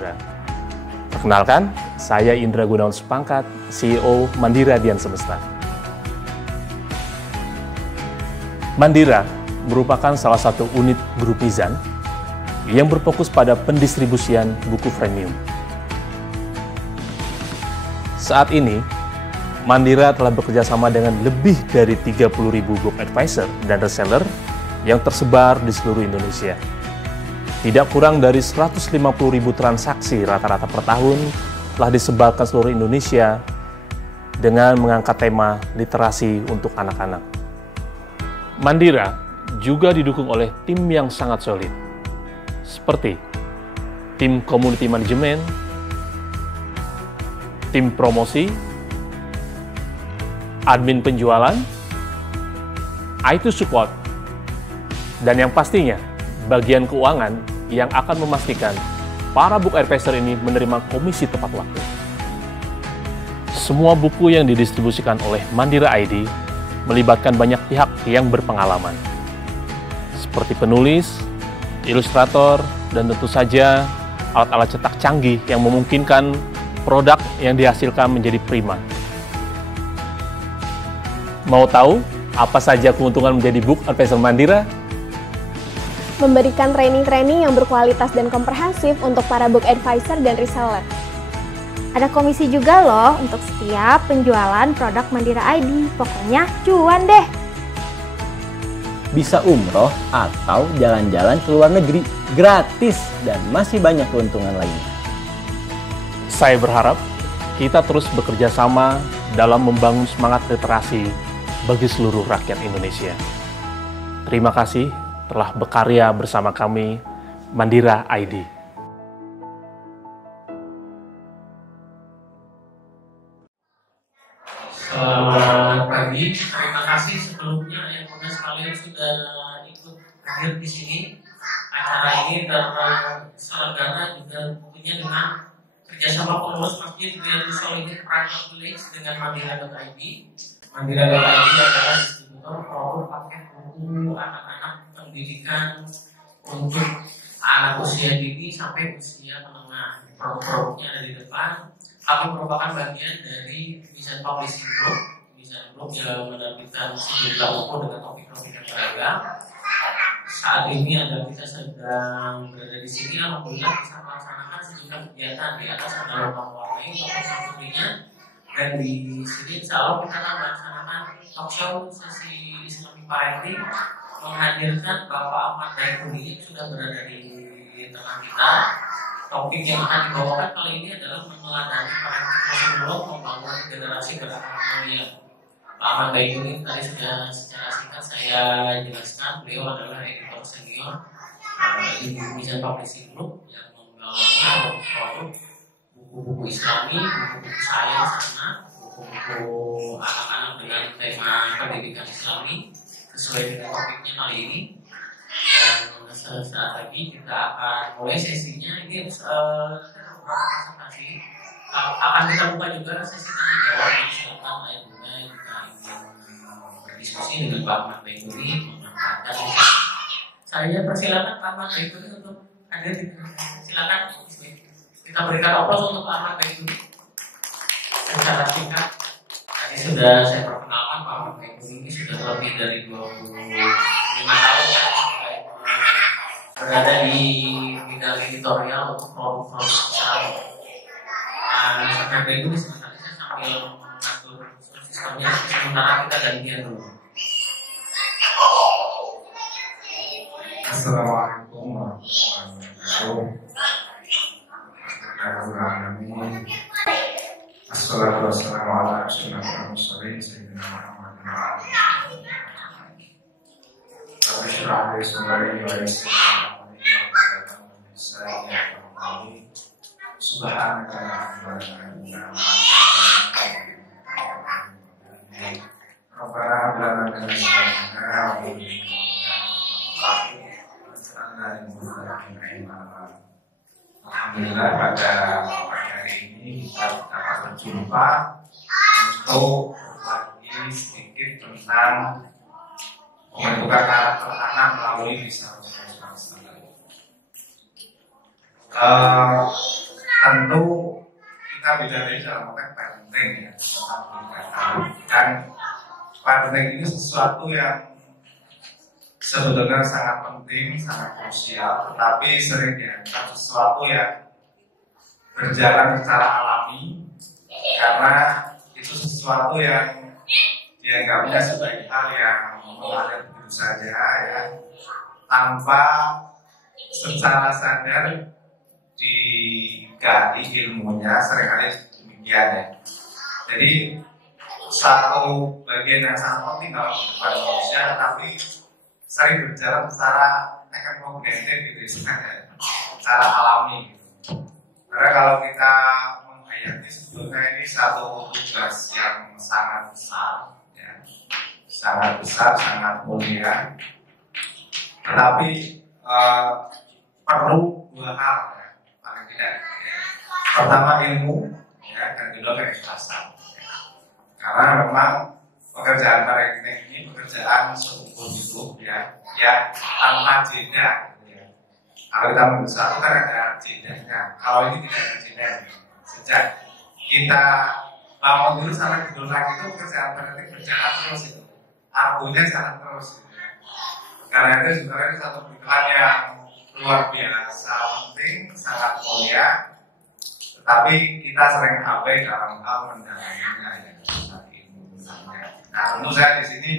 Mandira. Perkenalkan, saya Indra Gunawan Supangkat, CEO Mandira Dian Semesta. Mandira merupakan salah satu unit grup Mizan yang berfokus pada pendistribusian buku premium. Saat ini, Mandira telah bekerja sama dengan lebih dari 30.000 book advisor dan reseller yang tersebar di seluruh Indonesia. Tidak kurang dari 150.000 transaksi rata-rata per tahun telah disebarkan seluruh Indonesia dengan mengangkat tema literasi untuk anak-anak. Mandira juga didukung oleh tim yang sangat solid, seperti tim community management, tim promosi, admin penjualan, IT support, dan yang pastinya bagian keuangan yang akan memastikan para book advisor ini menerima komisi tepat waktu. Semua buku yang didistribusikan oleh Mandira ID melibatkan banyak pihak yang berpengalaman, seperti penulis, ilustrator, dan tentu saja alat-alat cetak canggih yang memungkinkan produk yang dihasilkan menjadi prima. Mau tahu apa saja keuntungan menjadi book advisor Mandira? Memberikan training-training yang berkualitas dan komprehensif untuk para book advisor dan reseller. Ada komisi juga loh untuk setiap penjualan produk Mandira ID. Pokoknya cuan deh. Bisa umroh atau jalan-jalan ke luar negeri gratis dan masih banyak keuntungan lainnya. Saya berharap kita terus bekerja sama dalam membangun semangat literasi bagi seluruh rakyat Indonesia. Terima kasih telah berkarya bersama kami, Mandira ID. Selamat pagi, terima kasih sebelumnya yang sekalian sudah ikut hadir di sini. Acara ini terselenggara juga tentunya dengan kerjasama pengurus Masjid Riyadus Shalihin Private Village dengan Mandira.id. Mandira.id adalah distributor produk paket buku anak-anak pendidikan untuk anak usia dini sampai usia menengah. Produk-produknya ada di depan. Kami merupakan bagian dari Mizan Publishing Group. Mizan Group yang menerbitkan sejumlah buku dengan topik-topik yang beragam. Saat ini kita sedang berada di sini, alhamdulillah bisa melaksanakan sejumlah kegiatan. Di atas ada lomba mewarnai untuk satunya, dan di sini insya Allah kita akan melaksanakan talk show sesi Islamic Parenting, menghadirkan Bapak Ahmad Daikuni yang sudah berada di tengah kita. Topik yang akan dibawakan kali ini adalah meneladani parenting Rasulullah membangun generasi berakhlak mulia. Pak Ahmad Daikuni tadi sudah secara singkat saya jelaskan, beliau adalah editor senior di Mizan Publishing Group yang membawakan produk buku-buku Islami, buku-buku sains anak, buku-buku anak-anak dengan tema pendidikan Islami sesuai dengan topiknya kali ini. Dan saat lagi kita akan mulai sesinya. Ini beberapa presentasi akan kita buka juga sesi tanya jawab. Silakan ayat bunga jika ingin berdiskusi dengan Pak Ahmad Daikuni memanfaatkan. Saya persilakan Pak Ahmad Daikuni untuk hadir. Silakan kita berikan aplaus untuk Pak Ahmad Daikuni. Secara singkat tadi sudah saya perkenalkan Pak Ahmad Daikuni ini sudah lebih dari 25 tahun ya berada di bidang editorial untuk produk-produk Islam. Sampai itu sebenarnya saya sambil mengatur sistemnya, sementara kita gantian dulu. Assalamualaikum warahmatullahi wabarakatuh. Assalatu wassalamu ala asyrafil mursalin sayyidina Muhammadin wa ala alihi wa sahbihi. Subhanaka la ilaha illa anta Rabbana hab lana min ladunka rahmatan. Alhamdulillah pada pagi hari ini kita dapat berjumpa untuk berbagi sedikit tentang pembentukan karakter anak melalui kisah Rasulullah SAW. tentu kita bicara dalam konteks parenting ya, tentang pendidikan. Dan parenting ini sesuatu yang sebenarnya sangat penting, sangat krusial, tetapi sering dianggap sesuatu yang berjalan secara alami karena itu sesuatu yang dianggapnya sebagai hal yang mengalir begitu saja ya, tanpa secara sadar digali ilmunya, seringkali demikian ya. Jadi satu bagian yang sangat penting dalam kehidupan manusia, tapi sering berjalan secara kognitif gitu, secara alami gitu. Karena kalau kita menghayati sebetulnya ini satu tugas yang sangat besar ya, sangat besar, sangat mulia, tetapi perlu dua hal ya, paling tidak ya. Pertama ilmu ya, dan kedua keikhlasan ya. Karena memang pekerjaan parenting ini pekerjaan seumur hidup ya, ya tanpa jeda ya. Kalau kita berusaha kan ada jedanya, kalau ini tidak ada jedanya. Sejak kita bangun dulu sampai tidur lagi itu pekerjaan parenting berjalan terus itu, argonya jalan terus gitu ya. Karena itu sebenarnya satu pikiran yang luar biasa penting, sangat mulia, tetapi kita sering abai dalam hal mendalaminya ya, ilmu misalnya. Nah, tentu saya di sini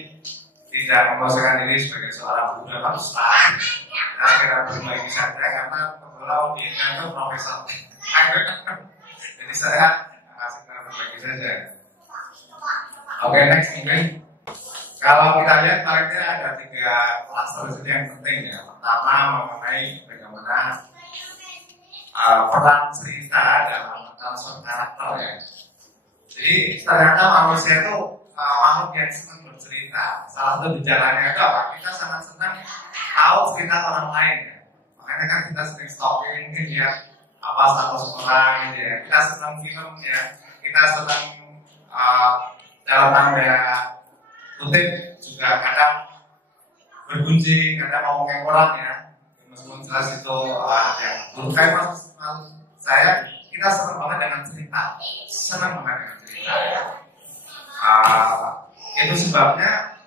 tidak memposisikan diri sebagai seorang guru atau ustaz. Saya kira berbagi saja karena kalau dia itu profesor. Jadi saya kasih berbagi saja. Oke, next mungkin. Kalau kita lihat targetnya ada 3 klaster yang penting ya. Pertama mengenai bagaimana peran cerita dalam transfer karakter ya. Jadi ternyata manusia itu makhluk yang senang bercerita. Salah satu gejalanya itu apa? Kita sangat senang tahu cerita orang lain ya. Makanya kan kita sering stalking ya, apa status orang gitu ya. Kita senang film ya. Kita senang dalam tanda kutip juga kadang bergunjing, kadang ngomongin orang ya. Meskipun jelas itu yang menurut saya kita senang banget dengan cerita, senang banget dengan cerita ya. Itu sebabnya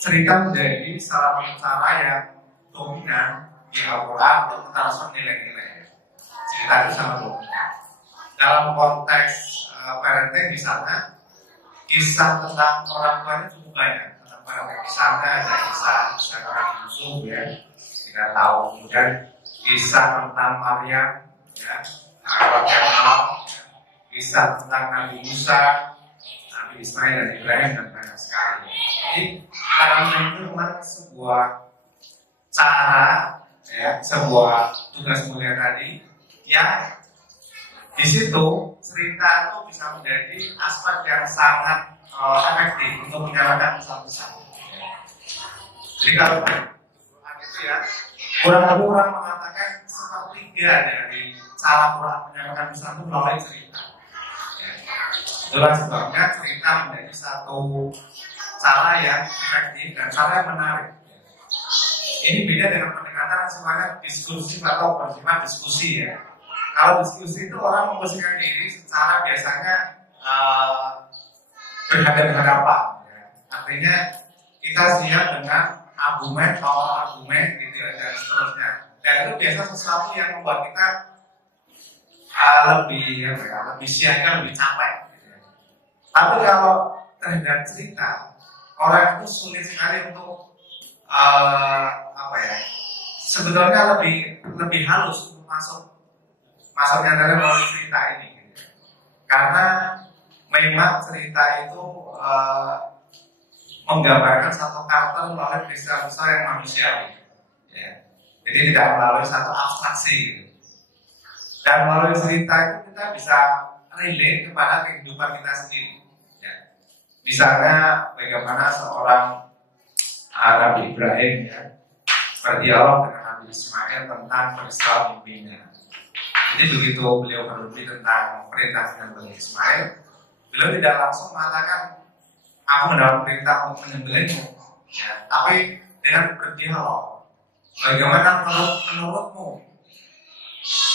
cerita menjadi salah satu cara yang dominan di Al-Quran untuk mentransfer nilai-nilai. Cerita itu sangat dominan. Dalam konteks parenting misalnya, kisah tentang orang tuanya cukup banyak. Tentang parenting misalnya ada kisah Nabi Yusuf ya, kita tahu. Kemudian kisah tentang Maryam ya, kisah tentang Nabi Musa, Nabi Ismail dan Ibrahim dan banyak sekali. Jadi parenting itu memang sebuah cara ya, sebuah tugas mulia tadi yang di situ cerita itu bisa menjadi aspek yang sangat efektif untuk menyalakan pesan-pesan. Jadi kalau itu ya, kurang lebih orang mengatakan 1/3 dari cara Quran menyampaikan pesan itu melalui cerita. Itulah sebabnya cerita menjadi satu cara yang efektif dan cara yang menarik. Ini beda dengan pendekatan semuanya diskusi atau bersifat diskusi ya. Kalau diskusi itu orang memposisikan diri secara biasanya berhadapan-hadapan ya. Artinya kita siap dengan argumen, counter-argumen gitu ya, dan seterusnya. Dan itu biasa sesuatu yang membuat kita lebih siapkan, lebih capek gitu ya. Tapi kalau terhadap cerita, orang itu sulit sekali untuk sebetulnya lebih halus untuk masuknya dari melalui cerita ini gitu. Karena memang cerita itu menggambarkan satu karakter melalui peristiwa yang manusiawi ya. Jadi tidak melalui satu abstraksi gitu. Dan melalui cerita itu kita bisa relate kepada kehidupan kita sendiri ya. Misalnya bagaimana seorang Nabi Ibrahim ya berdialog dengan Nabi Ismail tentang peristiwa mimpinya. Jadi begitu beliau bermimpi tentang perintah dengan Nabi Ismail, beliau tidak langsung mengatakan aku mendapat perintah untuk menyembelihmu ya, tapi dengan berdialog bagaimana menurutmu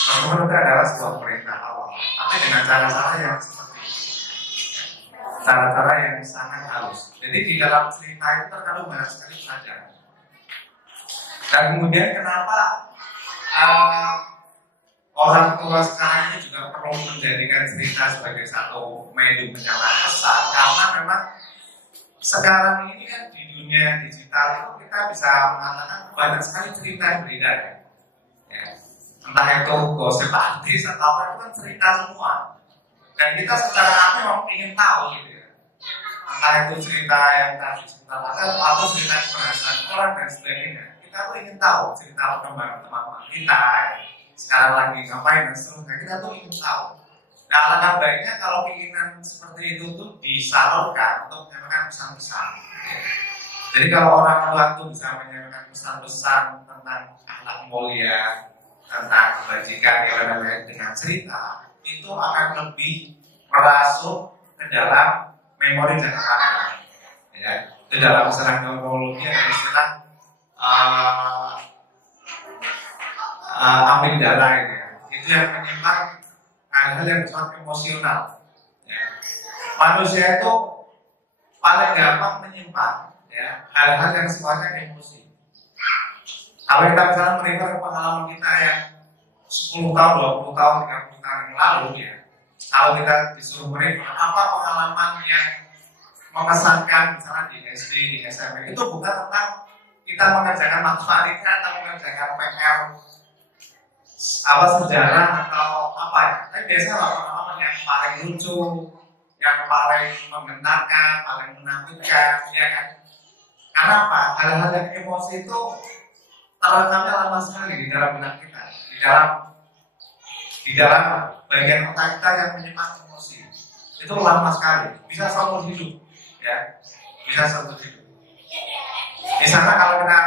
Meskipun itu adalah sebuah perintah Allah, tapi dengan cara-cara yang seperti itu, cara-cara yang sangat halus. Jadi di dalam cerita itu terkandung banyak sekali pelajaran. Dan kemudian kenapa orang tua sekarang ini juga perlu menjadikan cerita sebagai satu medium penyampaian pesan, karena memang sekarang ini kan di dunia digital itu kita bisa mengatakan banyak sekali cerita yang beredar, ya. Entah itu gosip artis atau apa, itu kan cerita semua. Dan kita secara aktif memang ingin tahu gitu ya. Entah itu cerita yang tadi ceritakan atau cerita keberhasilan orang dan sebagainya. Kita tuh ingin tahu cerita perkembangan teman-teman kita sekarang lagi ngapain dan seterusnya. Kita tuh ingin tahu. Nah, alangkah baiknya kalau keinginan seperti itu tuh disalurkan untuk menyampaikan pesan-pesan. Jadi kalau orang tua tuh bisa menyampaikan pesan-pesan tentang akhlak mulia, tentang kebajikan yang lain-lain dengan cerita, itu akan lebih merasuk ke dalam memori dan kenangan. Ya, ke dalam istilah neurologi ada istilah amigdala ya. Itu yang menyimpan hal-hal yang bersifat emosional. Ya. Manusia itu paling gampang menyimpan ya hal-hal yang sifatnya emosi. Kalau kita misalnya melihat pengalaman kita yang 10 tahun, 20 tahun, 30 tahun yang lalu ya, kalau kita disuruh melihat apa pengalaman yang mengesankan misalnya di SD, di SMP, itu bukan tentang kita mengerjakan matematika atau mengerjakan PR apa sejarah atau apa ya. Tapi biasanya pengalaman yang paling lucu, yang paling menggentarkan, paling menakutkan, ya kan? Karena apa? Hal-hal yang emosi itu terekamnya lama sekali di dalam benak kita, di dalam bagian otak kita yang menyimpan emosi. Itu lama sekali, bisa seumur hidup, ya, bisa seumur hidup. Misalnya kalau kita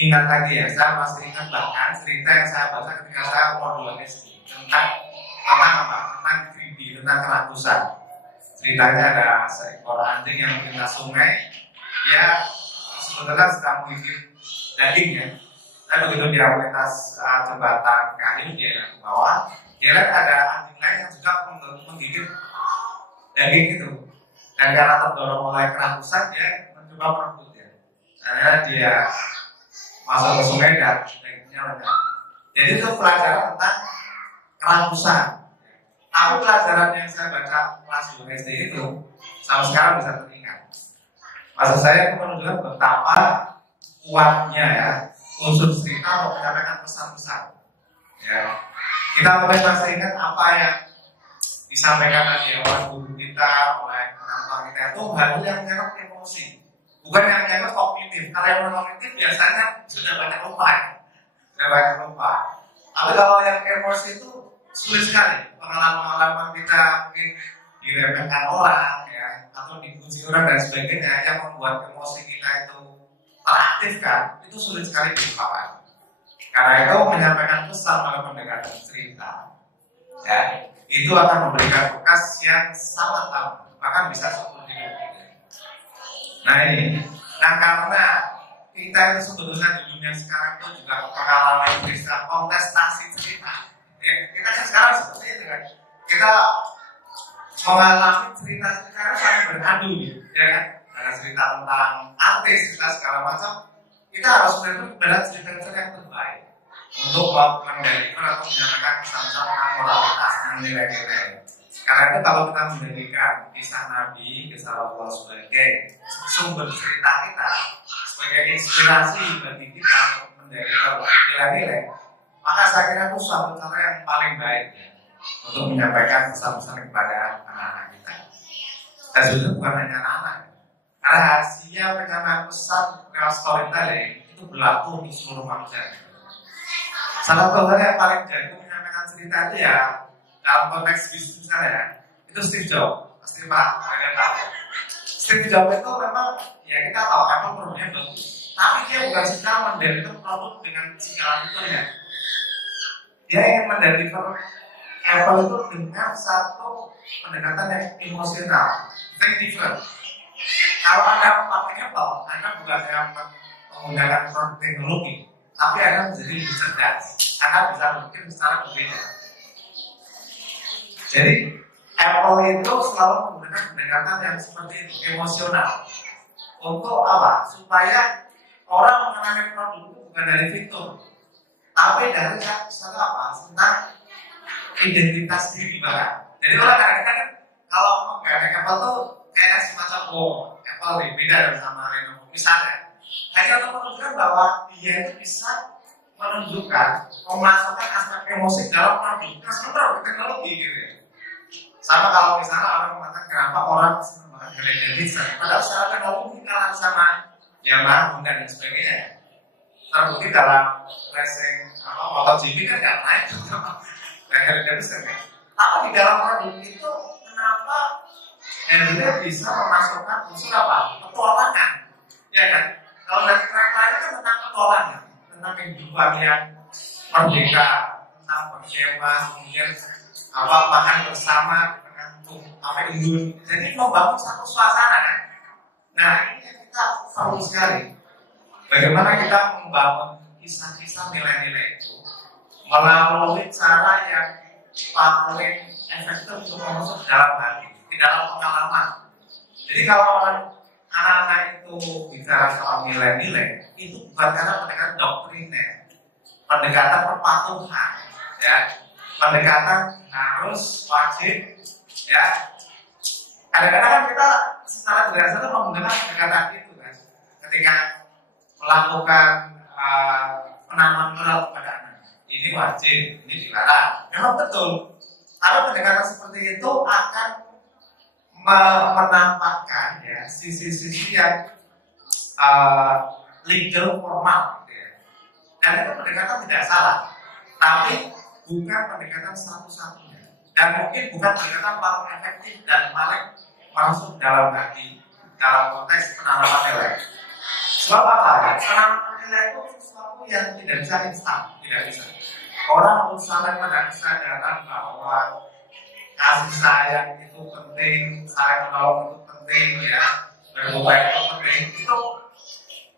ingat lagi ya, saya masih ingat bahkan cerita yang saya baca ketika saya umur 2 SD tentang apa? Tentang Kribi, tentang kerakusan. Ceritanya ada seekor anjing yang melintas sungai, dia sebetulnya sedang menggigit dagingnya. Dan begitu dia melintas jembatan kayu, dia ke bawah, dia lihat ada anjing lain yang juga menggigit daging itu. Dan karena terdorong oleh kerakusan, dia mencoba merebutnya. Karena dia masuk ke sungai dan dagingnya lenyap. Jadi itu pelajaran tentang kerakusan. Tapi pelajaran yang saya baca kelas 2 SD itu sampai sekarang bisa teringat. Maksud saya itu menunjukkan betapa kuatnya ya unsur cerita untuk menyampaikan pesan-pesan. Ya. Kita mungkin masih ingat apa yang disampaikan tadi oleh guru kita, oleh orang kita itu hal yang menyerap emosi, bukan yang menyerap kognitif. Kalau yang kognitif biasanya sudah banyak lupa, Tapi kalau yang emosi itu sulit sekali. Pengalaman-pengalaman kita mungkin diremehkan orang, ya, atau dipuji orang dan sebagainya yang membuat emosi kita itu teraktifkan, itu sulit sekali dilupakan. Karena itu menyampaikan pesan melalui pendekatan cerita, ya, itu akan memberikan bekas yang sangat lama, bahkan bisa seumur hidup. Nah ini, karena kita itu sebetulnya di dunia sekarang itu juga mengalami istilah kontestasi cerita. Ya, kita kan sekarang seperti itu kan, kita mengalami cerita-cerita yang saling beradu gitu, ya kan? Ada cerita tentang artis, cerita segala macam. Kita harus benar-benar cerita-cerita yang terbaik untuk mengendalikan atau menyampaikan pesan-pesan tentang moralitas dan nilai-nilai. Karena itu kalau kita menjadikan kisah Nabi, kisah Rasulullah sebagai sumber cerita kita, sebagai inspirasi bagi kita untuk menjadikan nilai-nilai, maka saya kira itu suatu cara yang paling baik ya, untuk menyampaikan pesan-pesan kepada anak-anak kita. Dan sebetulnya bukan hanya anak-anak. Rahasia penyampaian pesan lewat storytelling itu berlaku untuk seluruh manusia. Salah satu hal yang paling jago menyampaikan cerita itu ya dalam konteks bisnis misalnya, itu Steve Jobs. Pasti Pak, kalian tahu. Steve Jobs itu memang ya kita tahu Apple produknya bagus, tapi dia bukan sedang mendeliver produk dengan segala fiturnya. Dia ingin mendeliver Apple itu dengan satu pendekatan yang emosional, think different. Kalau Anda pakai Apple, Anda bukan yang menggunakan produk teknologi, tapi Anda menjadi lebih cerdas. Anda bisa berpikir secara berbeda. Jadi Apple itu selalu menggunakan pendekatan yang seperti itu, emosional. Untuk apa? Supaya orang mengenai produk itu bukan dari fitur, tapi dari satu apa? Tentang identitas diri bahkan. Jadi orang kadang-kadang kalau mengenai Apple tuh kayak semacam Apple nih, beda dari sama Lenovo misalnya. Hanya untuk menunjukkan bahwa dia itu bisa menunjukkan, memasukkan aspek emosi dalam produk. Nah, sementara teknologi gitu ya. Sama kalau misalnya orang mengatakan kenapa orang senang banget Harley Davidson, padahal secara teknologi kalah sama Yamaha, Honda dan sebagainya. Terbukti dalam racing MotoGP kan nggak naik Harley Davidson kan. Tapi di dalam produk itu kenapa Harley bisa memasukkan unsur apa? Petualangan, ya kan? Kalau dari track lainnya kan tentang petualangan, tentang kehidupan yang merdeka, tentang berkemah, kemudian makan bersama dengan unggun. Jadi membangun satu suasana kan. Nah ini kita perlu sekali. Bagaimana kita membangun kisah-kisah nilai-nilai itu melalui cara yang paling efektif untuk masuk dalam hati, di dalam pengalaman. Jadi kalau anak-anak itu bicara soal nilai-nilai, itu bukan karena pendekatan doktriner, pendekatan kepatuhan, ya. Pendekatan harus wajib, ya. Kadang-kadang kan kita secara tidak sadar menggunakan pendekatan itu kan, ketika melakukan penanaman moral kepada anak. Ini wajib, ini dilarang. Memang betul. Tapi pendekatan seperti itu akan menampakkan ya sisi-sisi yang legal formal, gitu ya. Dan itu pendekatan tidak salah. Tapi bukan pendekatan satu-satunya, dan mungkin bukan pendekatan paling efektif dan paling masuk dalam hati dalam konteks penanaman nilai. Sebab apa? Penanaman nilai itu sesuatu yang tidak bisa instan, tidak bisa. Orang harus sampai pada kesadaran bahwa kasih sayang itu penting, sayang menolong itu penting, ya, berbuat itu penting. Itu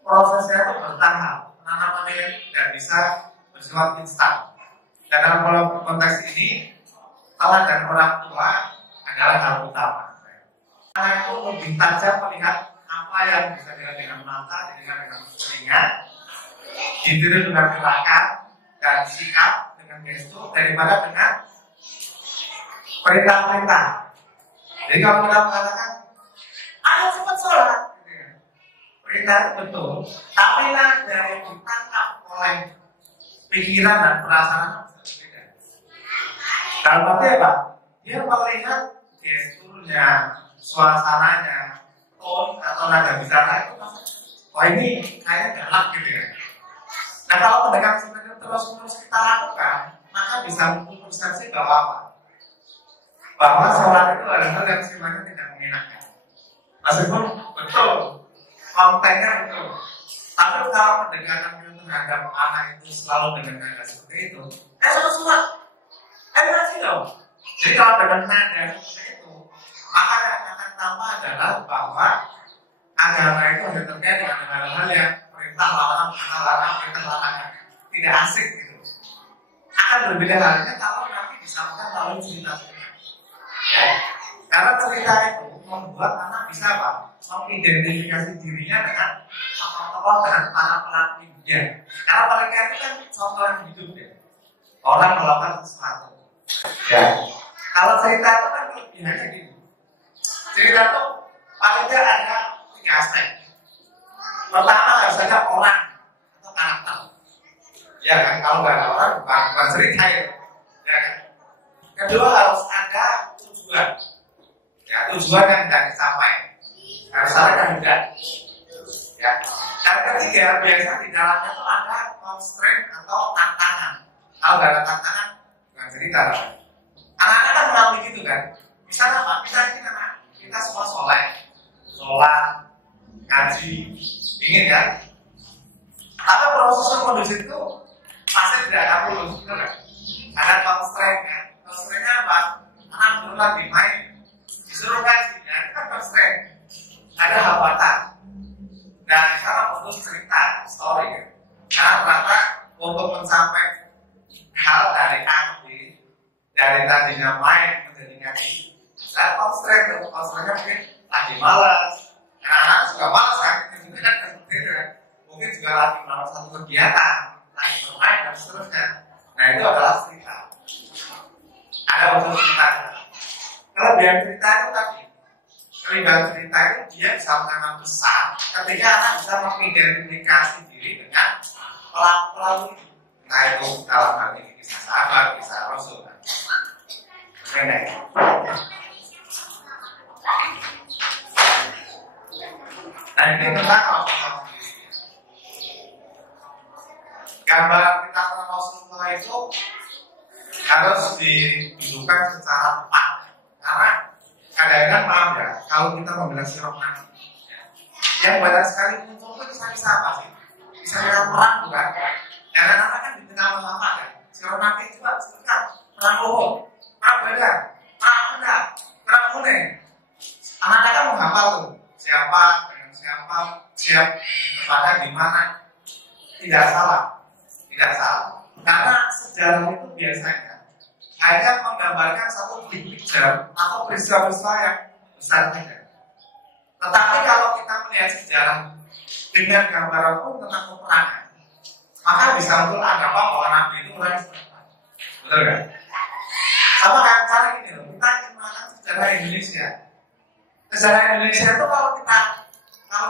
prosesnya itu bertahap. Penanaman nilai tidak bisa bersifat instan. Dan dalam konteks ini, teladan orang tua adalah hal utama. Anak itu lebih tajam melihat apa yang bisa dilihat dengan mata, didengar dengan telinga, ditiru dengan gerakan dan sikap dengan gestur daripada dengan perintah-perintah. Jadi kalau kita mengatakan, ayo cepat sholat, perintah itu betul, tapi nada yang ditangkap oleh pikiran dan perasaan berbeda. Dalam arti apa? Dia melihat gesturnya, suasananya, tone atau nada bicara itu, wah ini kayaknya galak gitu ya. Nah kalau pendekatan seperti itu terus kita lakukan, maka bisa mempunyai persepsi bahwa apa? Bahwa sholat itu adalah hal yang sifatnya tidak menyenangkan. Meskipun betul, kontennya betul. Tapi kalau pendekatan itu terhadap anak itu selalu dengan nada seperti itu, sholat, nasi dong. Jadi kalau dengan nada seperti itu, maka yang akan tambah adalah bahwa agama itu hanya terkait dengan hal-hal yang perintah larangan, perintah larangan, tidak asik gitu. Akan berbeda halnya kalau nanti disampaikan melalui cerita-cerita. Ya. Karena cerita itu membuat anak bisa apa? Mengidentifikasi dirinya dengan tokoh-tokoh dan para pelaku hidupnya. Karena mereka itu kan contoh yang hidup ya. Orang melakukan sesuatu. Ya. Kalau cerita itu kan kelebihannya gitu. Cerita itu paling tidak ada 3 aspek. Pertama harus ada orang atau karakter. Ya kan, kalau nggak ada orang bukan cerita ya. Ya kan. Kedua harus ada tujuan. Ya, tujuan yang tidak dicapai. Harus ada kandidat. Ya. Dan ketiga biasa di dalamnya itu ada constraint atau tantangan. Kalau nggak ada tantangan, bukan cerita. Anak-anak kan mengalami gitu kan. Misalnya apa? Misalnya kita semua sholat, ngaji, ingin kan? Tapi proses menuju itu pasti tidak akan lulus, betul kan? Ada constraint kan? Constraintnya apa? Anak belum lagi main, disuruh ngaji, ya itu kan constraint. Ada hambatan. Dan sekarang fokus cerita, story kan? Karena ternyata untuk mencapai hal dari A ke B, dari tadinya main menjadi ngaji. Saya constraint mungkin lagi malas, anak juga malas kan, mungkin juga lagi melakukan satu kegiatan, lagi bermain dan seterusnya. Nah itu adalah cerita. Ada unsur cerita. Kelebihan cerita itu tadi, kelebihan cerita itu dia bisa sangat besar ketika anak bisa mengidentifikasi diri dengan pelaku-pelaku itu. Nah itu dalam hal ini kisah sahabat, kisah Rasul. Nah ini tentang Rasulullah sendiri. Gambar tentang Rasulullah itu harus ditunjukkan secara tepat. Karena kadang-kadang paham ya, kalau kita membela sirah nabi, yang banyak sekali muncul itu kisah-kisah apa sih? Kisah-kisah perang bukan? Kadang-kadang kan di tengah apa kan? Sirah nabi itu kan perang Uhud, perang Badar, perang Uhud, perang Hunain. Anak-anak menghafal tuh siapa dengan siapa, siap kepada di mana. Tidak salah, tidak salah. Karena sejarah itu biasanya hanya menggambarkan satu big picture atau peristiwa-peristiwa yang besar saja. Tetapi kalau kita melihat sejarah dengan gambaran tentang peperangan, maka bisa betul anggap bahwa Nabi itu orang seperti betul kan? Sama kayak cara ini loh, kita ingin mengenal sejarah Indonesia. Sejarah Indonesia itu kalau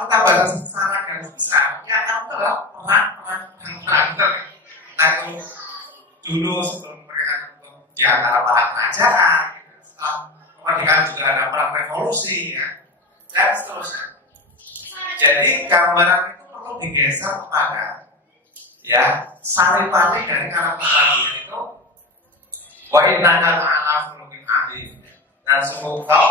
kita baca secara garis besar, ya akan adalah perang. Nah itu dulu sebelum di antara para kerajaan, setelah kemerdekaan juga ada perang revolusi, ya, dan seterusnya. Jadi gambaran itu perlu digeser kepada ya saripati dari karakter Nabi itu wa innaka la'ala khuluqin adzim, dan sungguh kau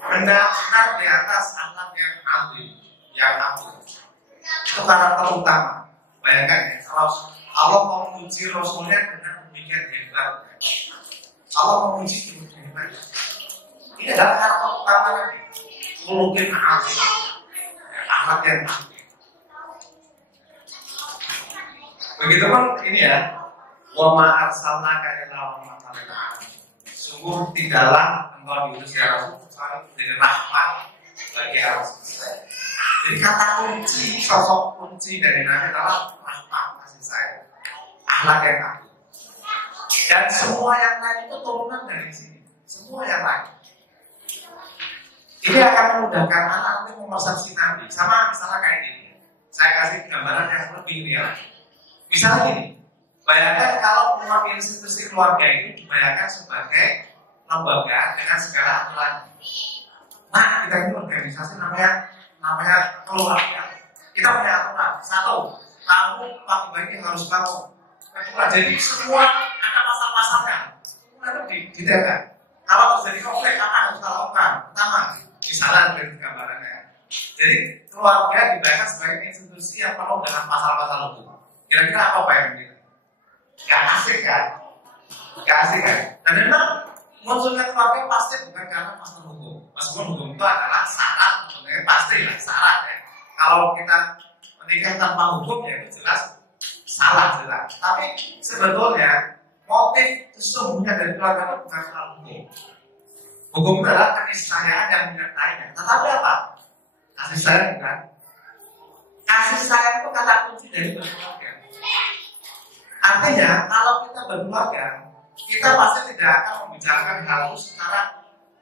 benar-benar di atas akhlak yang azim, yang agung. Itu karakter utama. Bayangkan ya, kalau Allah mau menguji Rasulnya dengan demikian hebat, Allah memuji hebat. Ini adalah karakter utama tadi. Khuluqin adzim, akhlak yang agung. Begitu pun ini ya, wa ma arsalnaka illa rahmatan lil alamin. Sungguh tidaklah engkau diutus ya Rasul kecuali menjadi rahmat bagi manusia. Jadi kata kunci, sosok kunci dari Nabi adalah rahmat kasih sayang, akhlak yang agung. Dan semua yang lain itu turunan dari sini. Semua yang lain. Ini akan memudahkan anak nanti mempersepsi Nabi. Sama misalnya kayak gini. Saya kasih gambaran yang lebih real. Misalnya gini, bayangkan kalau institusi keluarga itu dibayangkan sebagai lembaga dengan segala aturan. Nah, kita ini organisasi namanya keluarga. Kita punya aturan. Satu, kamu pagi-pagi harus bangun. Kedua, jadi semua ada pasal-pasalnya. Semua itu didetailkan. Kalau terjadi konflik, apa yang harus kita lakukan? Pertama, misalnya dari gambarannya. Jadi keluarga dibayangkan sebagai institusi yang penuh dengan pasal-pasal hukum. Kira-kira apa yang kita? Gak asik kan? Gak asik kan? Dan memang munculnya keluarga pasti bukan karena masalah hukum. Meskipun hukum itu adalah syarat, sebenarnya pasti lah syarat ya. Kalau kita menikah tanpa hukum ya itu jelas salah jelas. Tapi sebetulnya motif sesungguhnya dari keluarga itu bukan soal hukum. Hukum itu adalah keniscayaan yang menyertainya. Tetapi apa? Kasih sayang bukan? Kasih sayang itu kata kunci dari berkeluarga. Artinya kalau kita berkeluarga, kita pasti tidak akan membicarakan hal itu secara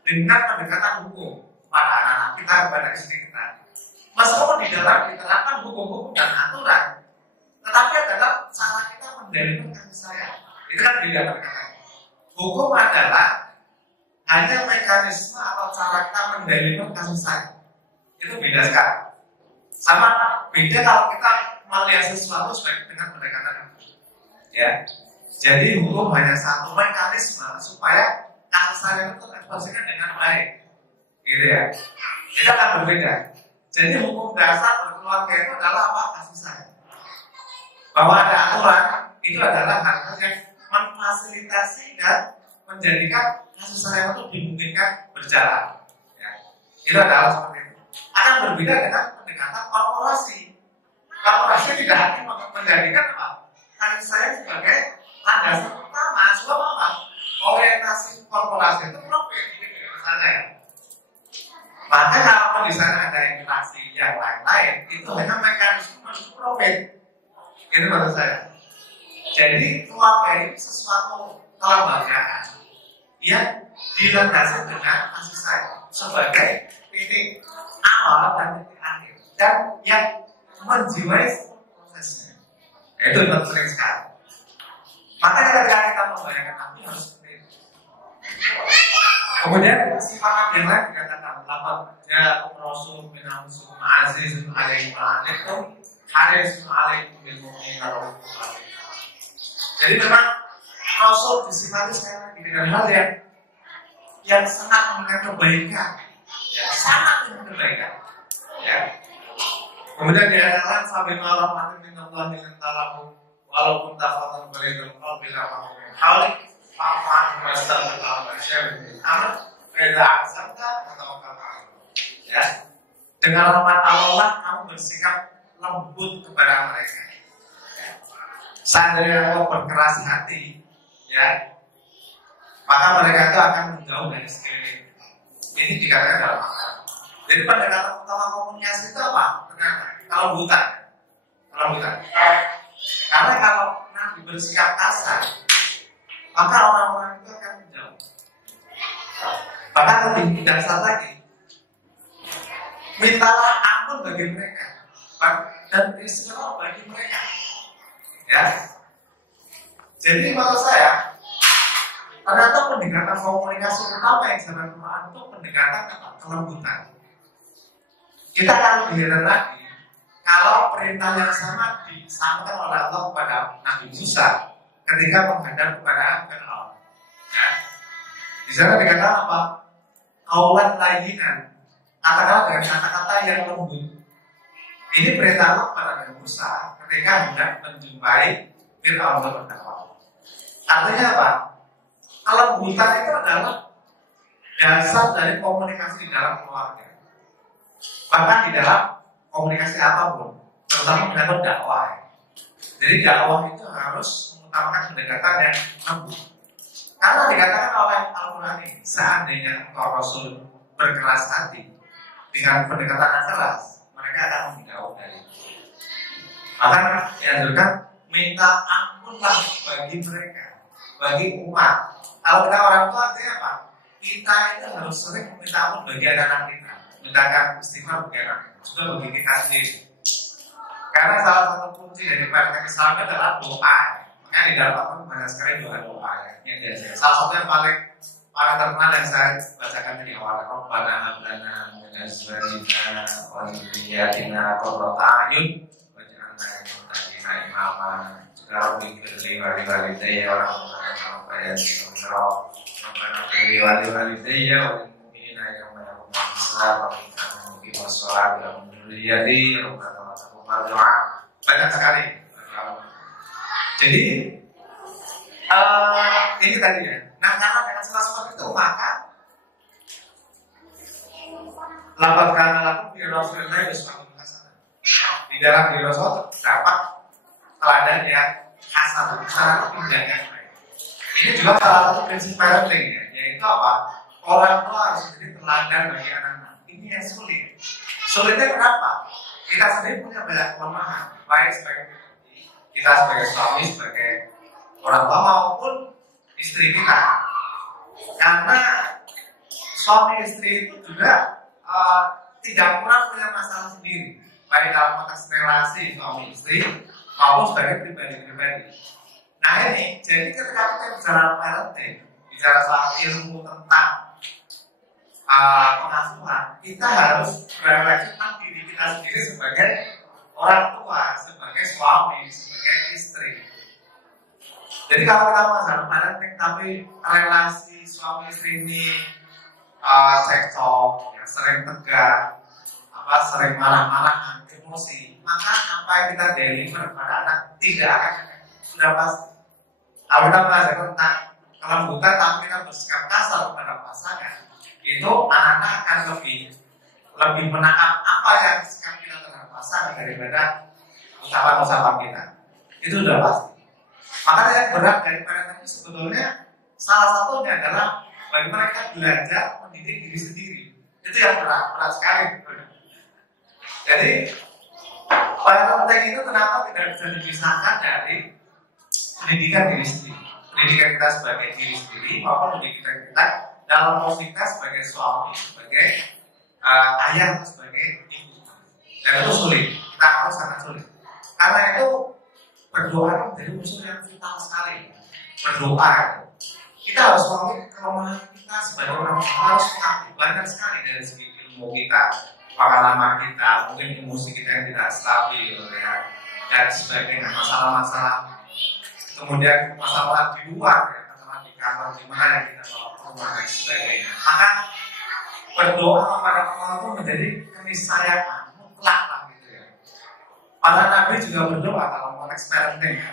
dengan pendekatan hukum pada anak-anak kita, kepada istri kita. Meskipun di dalam diterapkan hukum-hukum dan aturan, tetapi adalah cara kita mendalilkan kasih sayang. Itu kan beda pendekatannya. Hukum adalah hanya mekanisme atau cara kita mendalilkan kasih sayang. Itu beda sekali. Sama beda kalau kita melihat sesuatu sebagai dengan pendekatan hukum. Ya, jadi hukum hanya satu mekanisme supaya kasih sayang itu terekspresikan dengan baik, gitu ya. Itu akan berbeda. Jadi hukum dasar berkeluarga itu adalah apa? Kasih sayang. Bahwa ada aturan itu adalah hal-hal yang memfasilitasi dan menjadikan kasih sayang itu dimungkinkan berjalan. Ya. Itu adalah seperti itu. Akan berbeda dengan pendekatan korporasi. Korporasi tidak hanya menjadikan apa? kasih sayang sebagai landasan pertama. Sebab apa? Orientasi korporasi itu profit, misalnya ya. Maka kalau di sana ada interaksi yang lain-lain, itu hanya mekanisme profit. Itu menurut saya. Jadi keluarga ini sesuatu kelembagaan yang dilandasi dengan kasih sayang sebagai titik awal dan titik akhir, dan yang menjiwai prosesnya. Itu penting sekali. Makanya ketika kita membayangkan nanti harus seperti itu. Kemudian sifat yang lain dikatakan lafaz ya Rasul bin Rasul Aziz alaihi wa'alaikum harisun alaikum bil mu'minin. Jadi memang Rasul disifati sekarang dengan hal yang sangat mengenai kebaikan, ya, sangat mengenai kebaikan. Ya. Kemudian dikatakan sambil malam mati Allah dengan talamu walaupun tafatan berikan kau bila mau halik apa masalah dalam syariat amat beda serta atau kata ya dengan rahmat Allah kamu bersikap lembut kepada mereka. Seandainya kau berkeras hati, ya, maka mereka itu akan menjauh dari sekeliling. Ini dikatakan dalam Al-Quran. Jadi pendekatan utama komunikasi itu apa? Ternyata kelembutan. Karena kalau Nabi bersikap kasar, maka orang-orang itu akan menjauh. Bahkan lebih dasar lagi, mintalah ampun bagi mereka dan istighfar bagi mereka. Ya, jadi menurut saya ternyata pendekatan komunikasi utama yang dalam Quran itu pendekatan kelembutan. Kita akan melihat lagi kalau perintah yang sama disampaikan oleh Allah kepada Nabi Musa ketika menghadap kepada Fir'aun. Ya, di sana dikatakan apa? Qaulan layyinan, katakanlah dengan kata-kata yang lembut. Ini perintah Allah kepada Nabi Musa ketika hendak menjumpai Fir'aun berdakwah. Artinya apa? Kelembutan itu adalah dasar dari komunikasi di dalam keluarga. Bahkan di dalam komunikasi apapun, terutama menyangkut dakwah. Jadi dakwah itu harus mengutamakan pendekatan yang lembut. Karena dikatakan oleh Al-Quran ini, seandainya engkau Rasul berkeras hati dengan pendekatan yang keras, mereka akan menjauh dari itu. Maka dianjurkan minta ampunlah bagi mereka, bagi umat. Kalau kita orang tua artinya apa? Kita itu harus sering meminta ampun bagi anak-anak kita, mintakan istighfar bagi anak kita, juga bagi kita sendiri. Karena salah satu kunci dari praktek Islam adalah doa. Makanya di dalam Al-Quran banyak sekali doa-doa yang biasa. Salah satu yang paling terkenal yang saya bacakan dari awal, Rabbana hab lana min azwajina wa dhurriyyatina qurrata a'yun waj'alna lil muttaqina imama. Rabbi firli wa li walidayya wa rabbana Rabbana firli wa li walidayya wa lil mu'minina yawma yaqumul hisab wa muqimus shalah wa dhurriyyati rabbana wa taqabbal du'a. Banyak sekali. Jadi ini tadi ya. Nah, karena dengan sesuatu itu maka lafaz kana lakum fi Rasulillah uswatun hasanah. Di dalam diri Rasul terdapat teladan yang hasanah, cara tindakan baik. Ini juga salah satu prinsip parenting ya, yaitu apa? Orang tua harus menjadi teladan bagi anak-anak. Ini yang sulit. Sulitnya kenapa? Kita sendiri punya banyak kelemahan, baik sebagai kita sebagai suami, sebagai orang tua maupun istri kita. Karena suami istri itu juga tidak kurang punya masalah sendiri, baik dalam konteks relasi suami istri maupun sebagai pribadi-pribadi. Nah ini, jadi ketika kita bicara parenting, bicara soal ilmu tentang pengasuhan, kita harus berefleksi tentang diri kita sendiri sebagai orang tua, sebagai suami, sebagai istri. Jadi kalau kita masalah parenting tapi relasi suami istri ini cekcok, ya, sering tegang, sering marah-marah, emosi, maka apa yang kita deliver pada anak tidak akan sudah pasti. Kalau kita belajar tentang kelembutan tapi kita bersikap kasar kepada pasangan, itu anak-anak akan lebih menangkap apa yang sikap kita terhadap pasangan daripada ucapan-ucapan kita. Itu sudah pasti. Makanya yang berat dari parenting itu sebetulnya salah satunya adalah bagi mereka belajar mendidik diri sendiri. Itu yang berat sekali. Jadi parenting itu kenapa tidak bisa dipisahkan dari pendidikan diri sendiri, pendidikan kita sebagai diri sendiri maupun pendidikan kita dalam posisinya sebagai suami, sebagai ayah, sebagai ibu. Dan itu sulit, kita harus sangat sulit. Karena itu berdoa menjadi unsur yang vital sekali. Berdoa, kita harus mengakui kelemahan kita sebagai orang tua, harus mengakui banyak sekali dari segi ilmu kita, pengalaman kita, mungkin emosi kita yang tidak stabil, ya, dan sebagainya, masalah-masalah. Kemudian masalah di luar, ya, masalah di kantor, di mana yang kita bawa ke rumah dan sebagainya. Maka berdoa kepada Allah itu menjadi keniscayaan mutlak lah gitu ya. Para nabi juga berdoa kalau konteks parenting ya.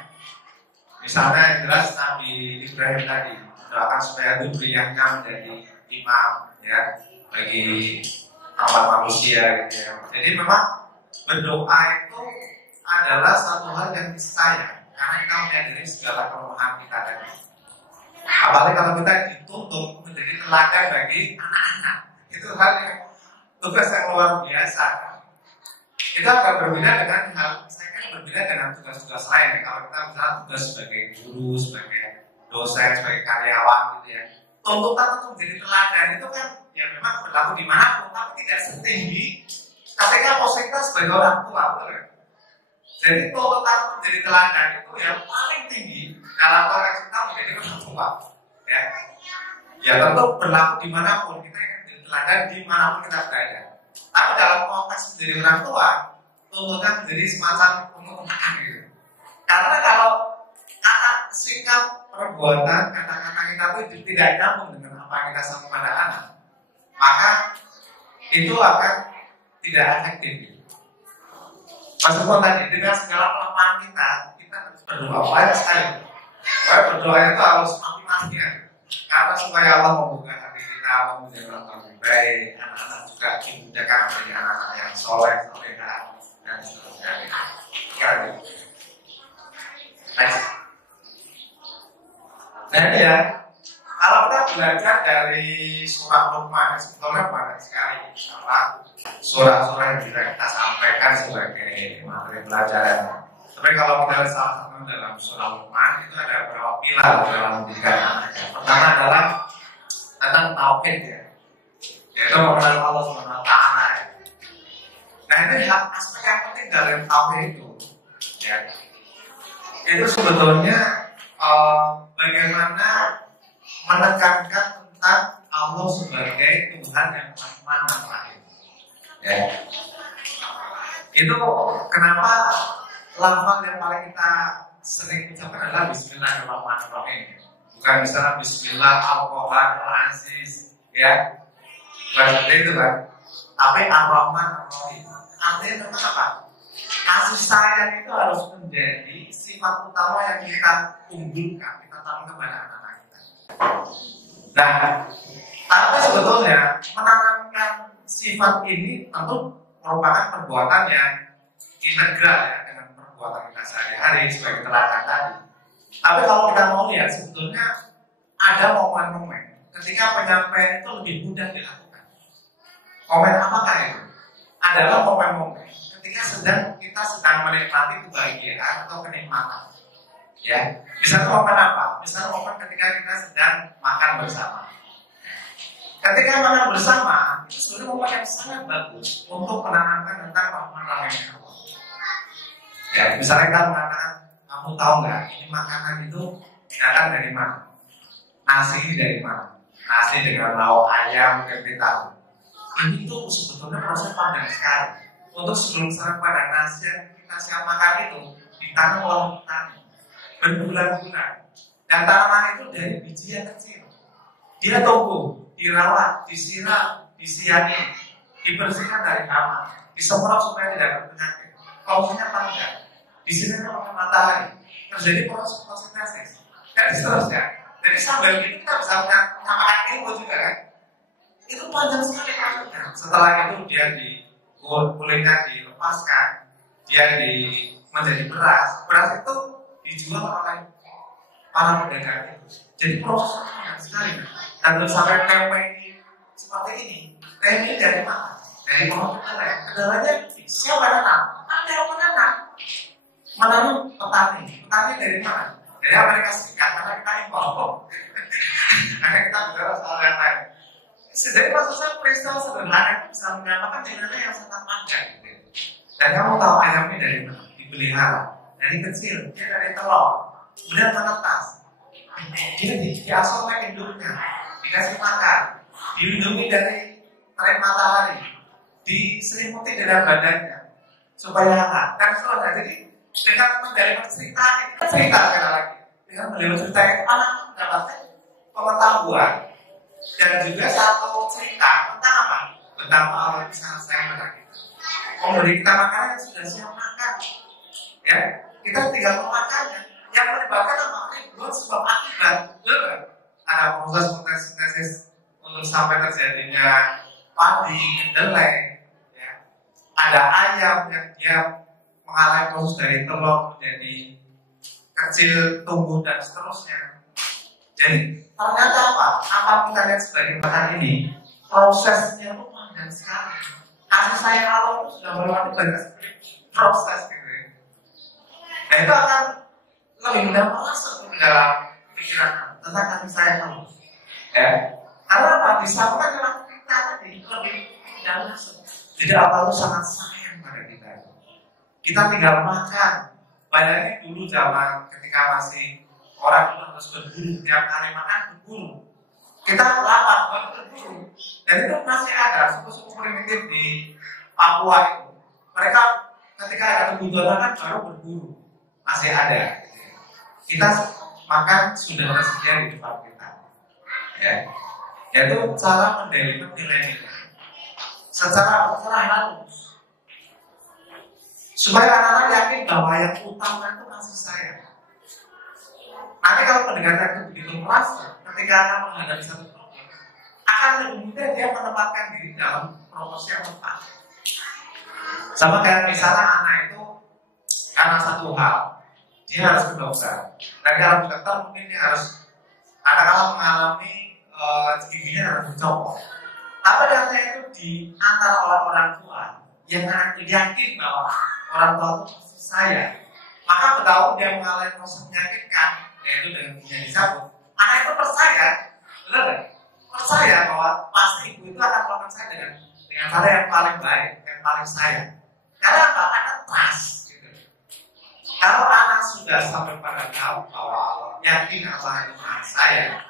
Misalnya yang jelas Nabi Ibrahim tadi doakan supaya dzurriyyahnya menjadi imam ya bagi umat manusia gitu ya. Jadi memang berdoa itu adalah satu hal yang disayang karena kita menyadari segala kelemahan kita tadi. Apalagi kalau kita dituntut menjadi teladan bagi anak-anak, itu hal yang tugas yang luar biasa. Itu agak berbeda dengan hal, saya kan berbeda dengan tugas-tugas lain ya. Kalau kita misalnya tugas sebagai guru, sebagai dosen, sebagai karyawan gitu ya, tuntutan untuk menjadi teladan itu kan ya memang berlaku dimanapun, tapi tidak setinggi ketika posisi kita sebagai orang tua, betul ya? Jadi tuntutan menjadi teladan itu yang paling tinggi dalam konteks kita menjadi orang tua ya. Ya tentu berlaku dimanapun, kita akan menjadi teladan dimanapun kita berada. Tapi dalam konteks menjadi orang tua, tuntutan menjadi semacam penguatan gitu. Karena kalau kata sikap perbuatan kata-kata kita itu tidak nyambung dengan apa yang kita sampaikan pada anak, maka itu akan tidak efektif. Meskipun tadi dengan segala kelemahan kita harus berdoa banyak sekali. Supaya berdoa itu harus mati-mati ya. Karena supaya Allah membuka hati kita, menjadi orang yang baik, anak-anak juga dimudahkan menjadi anak-anak yang soleh, soleha, dan seterusnya. Ya, next. Nah ini ya, kalau kita belajar dari surah Luqman, sebetulnya banyak sekali surah-surah yang bisa kita sampaikan sebagai materi pelajaran. Tapi kalau kita lihat salah satu dalam surah Luqman itu ada beberapa pilar dalam pendidikan anak. Pertama adalah tentang tauhid ya, yaitu mengenal Allah Subhanahu Wa Taala. Nah ini aspek yang penting dari tauhid itu, ya. Itu sebetulnya bagaimana menekankan tentang Allah sebagai Tuhan yang Rahman dan Rahim. Ya. Itu kenapa lafaz yang paling kita sering ucapkan adalah Bismillahirrahmanirrahim. Bukan misalnya Bismillah Al-Quran Al-Aziz, ya. Bukan seperti itu kan. Tapi Ar-Rahman Ar-Rahim. Artinya apa? Kasih sayang itu harus menjadi sifat utama yang kita unggulkan, kita tanamkan kepada anak-anak kita. Nah, tapi sebetulnya menanamkan sifat ini tentu merupakan perbuatan yang integral ya dengan perbuatan kita sehari-hari sebagai teladan tadi. Tapi kalau kita mau lihat sebetulnya ada momen-momen ketika penyampaian itu lebih mudah dilakukan. Momen apakah itu? Adalah momen-momen ketika kita sedang menikmati kebahagiaan atau kenikmatan. Ya, misalnya momen apa? Misalnya momen ketika kita sedang makan bersama. Ketika makan bersama, itu sebenarnya momen yang sangat bagus untuk menanamkan tentang Rahman Rahim Allah. Ya, misalnya kita mengatakan, kamu tahu nggak, ini makanan itu datang dari mana? Nasi dari mana? Nasi dengan lauk ayam, kita tahu. Ini tuh sebetulnya proses panjang sekali. Untuk sebelum sampai pada nasi yang kita siap makan itu ditanam oleh petani berbulan-bulan. Dan tanaman itu dari biji yang kecil. Dia tumbuh, dirawat, disiram, disiani, dibersihkan dari hama, disemprot supaya tidak berpenyakit. Prosesnya panjang. Di sini oleh matahari terjadi proses fotosintesis dan seterusnya. Jadi sambil itu kita bisa menyampaikan ilmu juga kan. Itu panjang sekali prosesnya. Setelah itu dia kulitnya dilepaskan, dia menjadi beras. Beras itu dijual oleh para pedagang itu. Jadi prosesnya banyak sekali. Dan terus sampai tempe ini seperti ini. Tempe ini dari mana? Dari pohon kedelai. Kedelainya siapa nanam? Ada yang menanam. Menanam petani. Petani dari mana? Dari Amerika Serikat. Karena kita impor. Karena kita bicara soal yang lain. Jadi prosesnya kristal sederhana itu bisa menyamakan dengan yang sangat panjang. Dan kamu tahu ayamnya dari mana? Dipelihara. Dari kecil, dia dari telur. Kemudian menetas. Dia diasuh oleh induknya. Dikasih makan. Dilindungi dari terik matahari. Diselimuti dengan badannya. Supaya hangat. Dan seterusnya. Jadi dengan mendapat cerita sekali lagi. Dengan beliau cerita itu anak mendapatkan pengetahuan. Dan juga satu cerita tentang apa? Betapa Allah itu sangat sayang kepada kita. Memberi kita makanan yang sudah siap makan. Ya, kita tinggal memakannya. Yang menyebabkan apa? Buat sebab akibat. Betul. Ada proses fotosintesis untuk sampai terjadinya padi, kedelai. Ya. Ada ayam yang dia mengalami proses dari telur menjadi kecil, tumbuh dan seterusnya. Jadi ternyata apa? Apa kita lihat sebagai makan ini? Prosesnya itu panjang sekali. Kasih sayang Allah itu sudah melewati banyak proses gitu. Nah itu akan lebih mudah masuk ke dalam pikiran tentang kasih sayang Allah. Ya, karena apa? Disampaikan dalam kita tadi lebih mudah masuk. Jadi Allah itu sangat sayang pada kita. Kita tinggal makan. Bayangin dulu zaman ketika masih orang itu harus berburu, tiap kali makan berburu. Kita lapar, baru berburu. Dan itu masih ada suku-suku primitif di Papua itu. Mereka ketika ada kebutuhan makan baru berburu. Masih ada. Kita makan sudah tersedia di depan kita. Ya. Yaitu cara mendeliver nilai-nilai secara halus. Supaya anak-anak yakin bahwa yang utama itu kasih sayang. Nanti kalau pendekatan itu begitu merasa, ketika anak menghadapi satu problem, akan lebih mudah dia menempatkan diri dalam proporsi yang tepat. Sama kayak misalnya anak itu karena satu hal, dia harus ke dokter. Dan kalau ke dokter mungkin dia harus kadang-kadang mengalami giginya harus dicopot. Tapi karena itu di antara orang tua yang yakin bahwa orang tua itu pasti sayang, maka betapa dia mengalami proses menyakitkan, yaitu dengan giginya dicabut, anak itu percaya, benar kan? Percaya bahwa pasti ibu itu akan melakukan saya dengan cara yang paling baik, yang paling sayang. Karena apa? Ada trust. Gitu. Kalau anak sudah sampai pada tahu bahwa Allah yakin Allah itu maha sayang,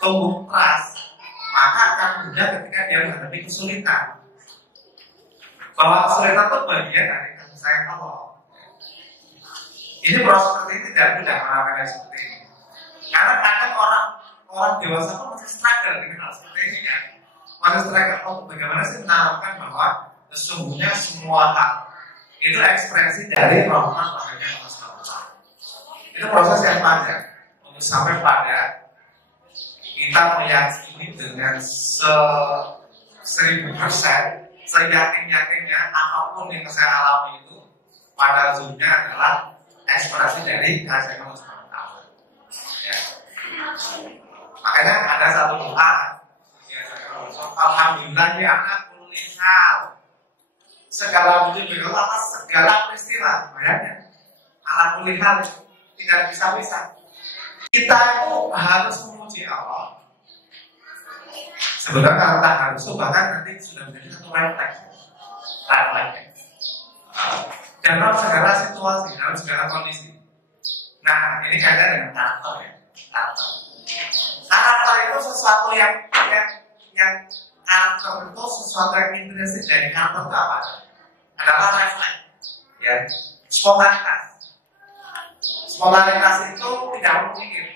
tumbuh trust, maka akan mudah ketika dia menghadapi kesulitan. Bahwa kesulitan itu bagian dari kasih sayang Allah. Ini proses seperti ini tidak mudah melakukan seperti ini. Karena kadang orang dewasa pun masih struggle dengan hal seperti ini kan. Masih struggle bagaimana sih menanamkan bahwa sesungguhnya semua hal itu ekspresi dari rahmat rahmatnya Allah SWT. Itu proses yang panjang untuk sampai pada kita meyakini dengan 1000%, seyakin-yakinnya apapun yang saya alami itu pada ujungnya adalah ekspresi dari kasih Allah SWT. Ya. Makanya ada satu doa, alhamdulillah ya anak kulli hal, segala wujud bagi Allah atas segala peristiwa. Bayangnya ala kulli hal tidak bisa. Kita itu harus memuji Allah. Sebenarnya kalau tak harus, bahkan nanti sudah menjadi satu refleks. Dan dalam segala situasi, dalam segala kondisi. Nah, ini kaitan dengan karakter ya. Karakter itu sesuatu yang karakter itu sesuatu yang intrinsik dari karakter itu apa? Adalah refleks, ya, spontanitas. Spontanitas itu tidak memikir.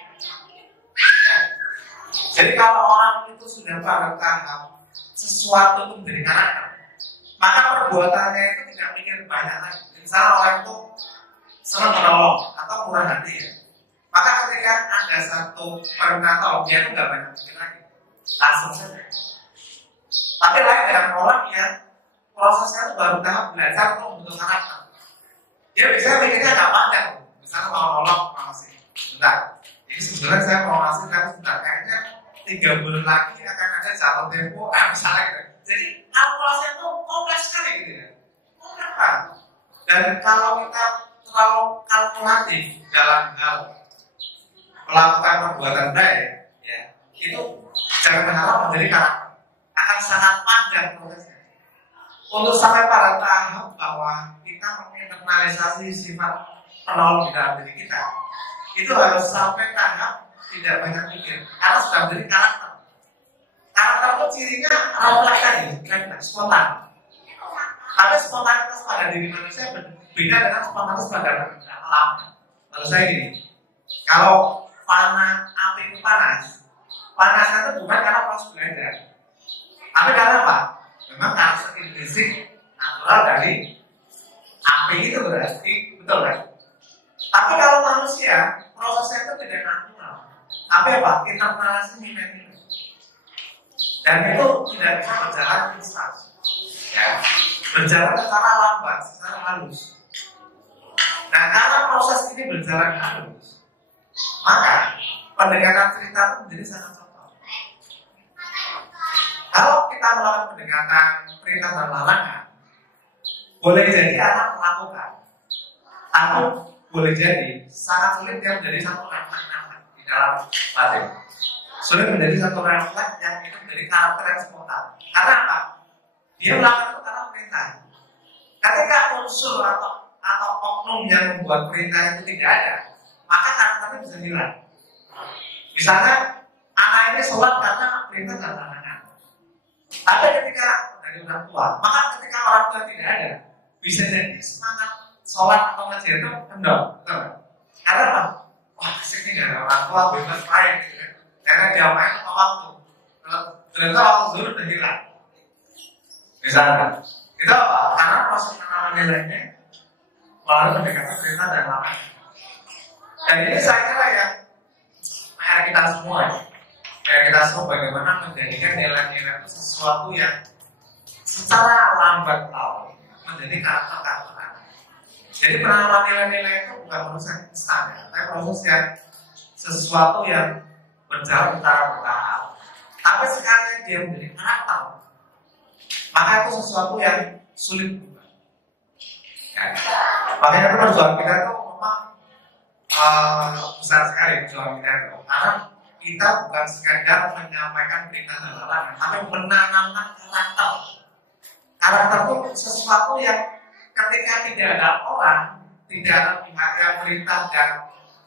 Ya. Jadi kalau orang itu sudah pada tahap sesuatu itu menjadi karakter, maka perbuatannya itu tidak mikir banyak lagi. Misalnya orang itu senang menolong atau murah hati ya. Maka ketika ada satu permintaan dia itu nggak banyak mikir lagi, langsung saja. Tapi lain dengan orang yang prosesnya itu baru tahap belajar untuk membentuk karakter. Dia bisa mikirnya nggak panjang. Misalnya kalau nolong masih bentar, Ini sebenarnya saya mau ngasih kan sudah kayaknya 3 bulan lagi akan ada calon tempo, misalnya gitu. Jadi kalkulasinya itu kompleks sekali gitu ya. Kenapa? Dan kalau kita terlalu kalkulatif dalam hal melakukan perbuatan baik, ya itu jangan berharap menjadi karakter. Akan sangat panjang prosesnya. Untuk sampai pada tahap bahwa kita menginternalisasi sifat penolong di dalam diri kita, itu harus sampai tahap tidak banyak mikir, karena sudah menjadi karakter. Karakter itu cirinya refleks, spontan. Tapi spontanitas pada diri manusia berbeda dengan spontanitas pada alam. Lalu saya gini, kalau api itu panas, panasnya itu bukan karena proses belajar, tapi karena apa? Memang karakter intrinsik natural dari api itu berarti, betul kan? Tapi kalau manusia, prosesnya itu tidak natural. Tapi apa? Internalisasi nilai-nilai. Dan itu tidak bisa berjalan instan. Ya, berjalan secara lambat, secara halus. Nah, karena proses ini berjalan halus, maka pendekatan cerita itu menjadi sangat contoh. Kalau kita melakukan pendekatan perintah dan larangan, boleh jadi anak melakukan, atau boleh jadi sangat sulit yang menjadi satu refleks di dalam batin. Sulit menjadi satu refleks yang itu menjadi karakter yang spontan. Karena apa? Dia melakukan itu karena perintah. Ketika unsur atau oknum yang membuat perintah itu tidak ada, maka karakternya bisa hilang. Misalnya anak ini sholat karena perintah dan larangan. Tapi ketika dari orang tua, maka ketika orang tua tidak ada, bisa jadi semangat sholat atau ngajar itu kendor. Karena apa? Wah, asik nih gak ada orang tua, bebas main gitu kan. Karena dia main sama waktu. Ternyata waktu zuhur udah hilang. Misalnya, itu apa? Karena proses penanaman nilainya melalui pendekatan perintah dan larangan. Dan ini saya kira ya, PR kita semua ya. PR kita semua bagaimana menjadikan nilai-nilai itu sesuatu yang secara lambat laun menjadi karakter-karakter. Jadi penanaman nilai-nilai itu bukan proses yang instan ya, tapi proses yang sesuatu yang berjalan secara bertahap. Tapi sekali dia menjadi karakter, maka itu sesuatu yang sulit berubah. Ya. Makanya perjuangan kita itu memang besar sekali perjuangan kita itu, karena kita bukan sekadar menyampaikan perintah dan larangan, tapi menanamkan karakter. Karakter itu sesuatu yang ketika tidak ada orang, tidak ada pihak yang perintah dan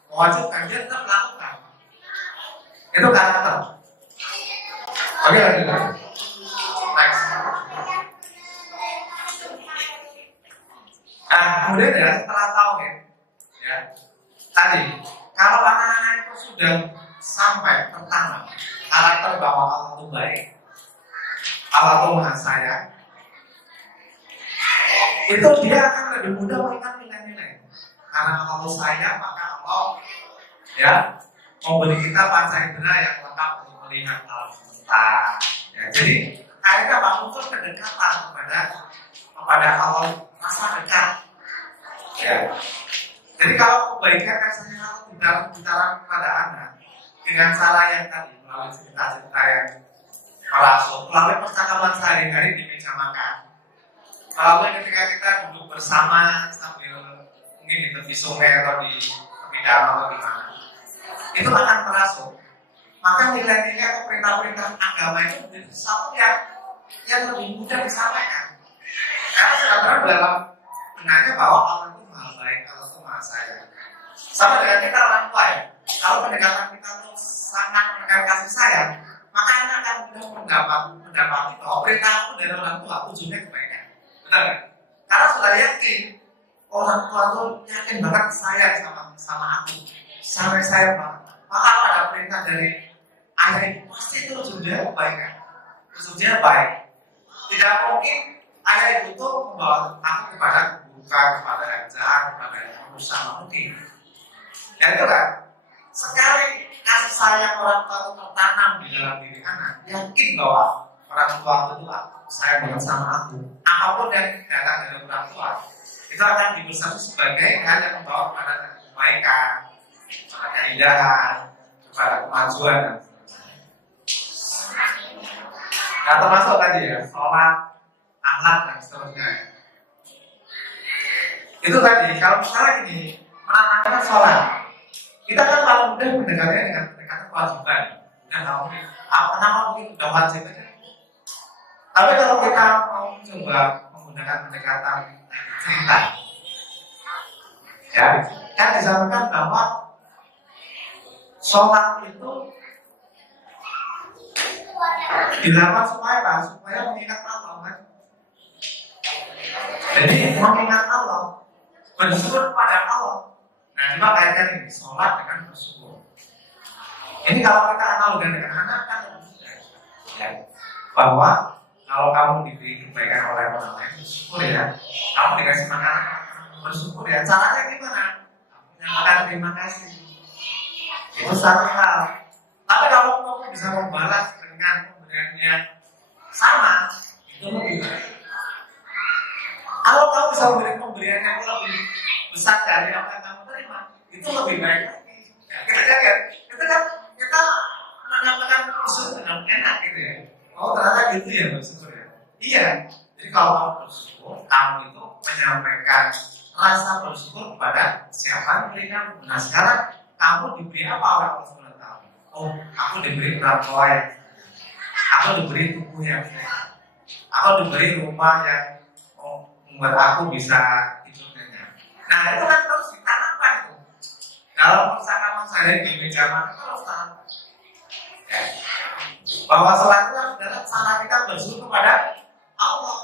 mewajibkan, dia tetap melakukan. Itu karakter. Oke, lanjut. Next. Nah, kemudian ya setelah tahu ya, tadi kalau anak-anak itu sudah sampai tertanam karakter bahwa Allah itu baik, Allah itu maha sayang, itu dia akan lebih mudah mengikat nilai-nilai. Karena Allah sayang, maka Allah ya memberi kita panca indera yang lengkap untuk melihat alam semesta. Ya, jadi akhirnya muncul kedekatan kepada Allah, rasa dekat. Ya. Jadi kalau kebaikan rasanya kalau bicara kepada anak dengan cara yang tadi melalui cerita-cerita yang merasuk, melalui percakapan sehari-hari di meja makan, melalui ketika kita duduk bersama sambil mungkin di tepi sungai atau di tepi danau atau di mana, itu akan merasuk. Maka nilai-nilai atau perintah-perintah agama itu menjadi sesuatu yang lebih mudah disampaikan. Karena sebenarnya dalam benarnya bahwa Allah itu maha baik, Allah itu maha sayang. Sama dengan kita orang tua ya. Kalau pendekatan kita itu sangat menekan kasih sayang, maka kita akan mendapati bahwa perintah itu dari orang tua ujungnya kebaikan. Benar kan? Karena sudah yakin orang tua itu yakin banget sayang sama aku, sampai sayang banget. Maka ada perintah dari ayah itu pasti itu ujungnya kebaikan, ujungnya baik. Tidak mungkin ayah ibu itu membawa aku kepada bukan kepada yang jahat, kepada yang rusak, mungkin. Dan itu kan sekali kasih sayang orang tua itu tertanam di dalam diri anak, yakin bahwa orang tua itu sayang banget sama aku. Apapun yang datang dari orang tua itu akan dibersatu sebagai hal yang membawa kepada kebaikan, kepada keindahan, kepada kemajuan dan seterusnya. Nah, termasuk tadi ya, sholat, akhlak dan seterusnya. Itu tadi, kalau misalnya ini menanamkan sholat, kita kan paling mudah mendekatnya dengan pendekatan kewajiban. Nah, kenapa mungkin udah wajib aja? Tapi kalau kita mau coba menggunakan pendekatan cerita, ya, kan disampaikan bahwa sholat itu dilakukan supaya apa? Supaya mengingat Allah kan? Jadi mengingat Allah, bersyukur kepada Allah. Nah, coba kaitkan ini sholat dengan bersyukur. Ini kalau kita analogikan dengan anak kan ya, bahwa kalau kamu diberi kebaikan oleh orang lain, bersyukur ya. Kamu dikasih makanan, bersyukur ya. Caranya gimana? Menyatakan terima kasih. Itu satu hal. Tapi kalau kamu bisa membalas dengan pemberiannya sama, itu lebih baik. Kalau kamu bisa memberi pemberian yang lebih besar dari apa yang kamu terima, itu lebih baik lagi. Ya, kita kan mendapatkan bersyukur dengan enak gitu ya. Oh ternyata gitu ya bersyukur ya. Iya. Jadi kalau kamu bersyukur, kamu itu menyampaikan rasa bersyukur kepada siapa yang memberi kamu. Nah sekarang kamu diberi apa oleh Allah SWT? Oh, aku diberi orang tua yang aku diberi tubuh yang sehat. Aku diberi rumah yang membuat aku bisa hidup dengan. Nah itu kan terus ditanamkan itu. Kalau misalkan saya di meja makan terus tanamkan. Ya. Bahwa sholat itu adalah cara kita bersyukur kepada Allah.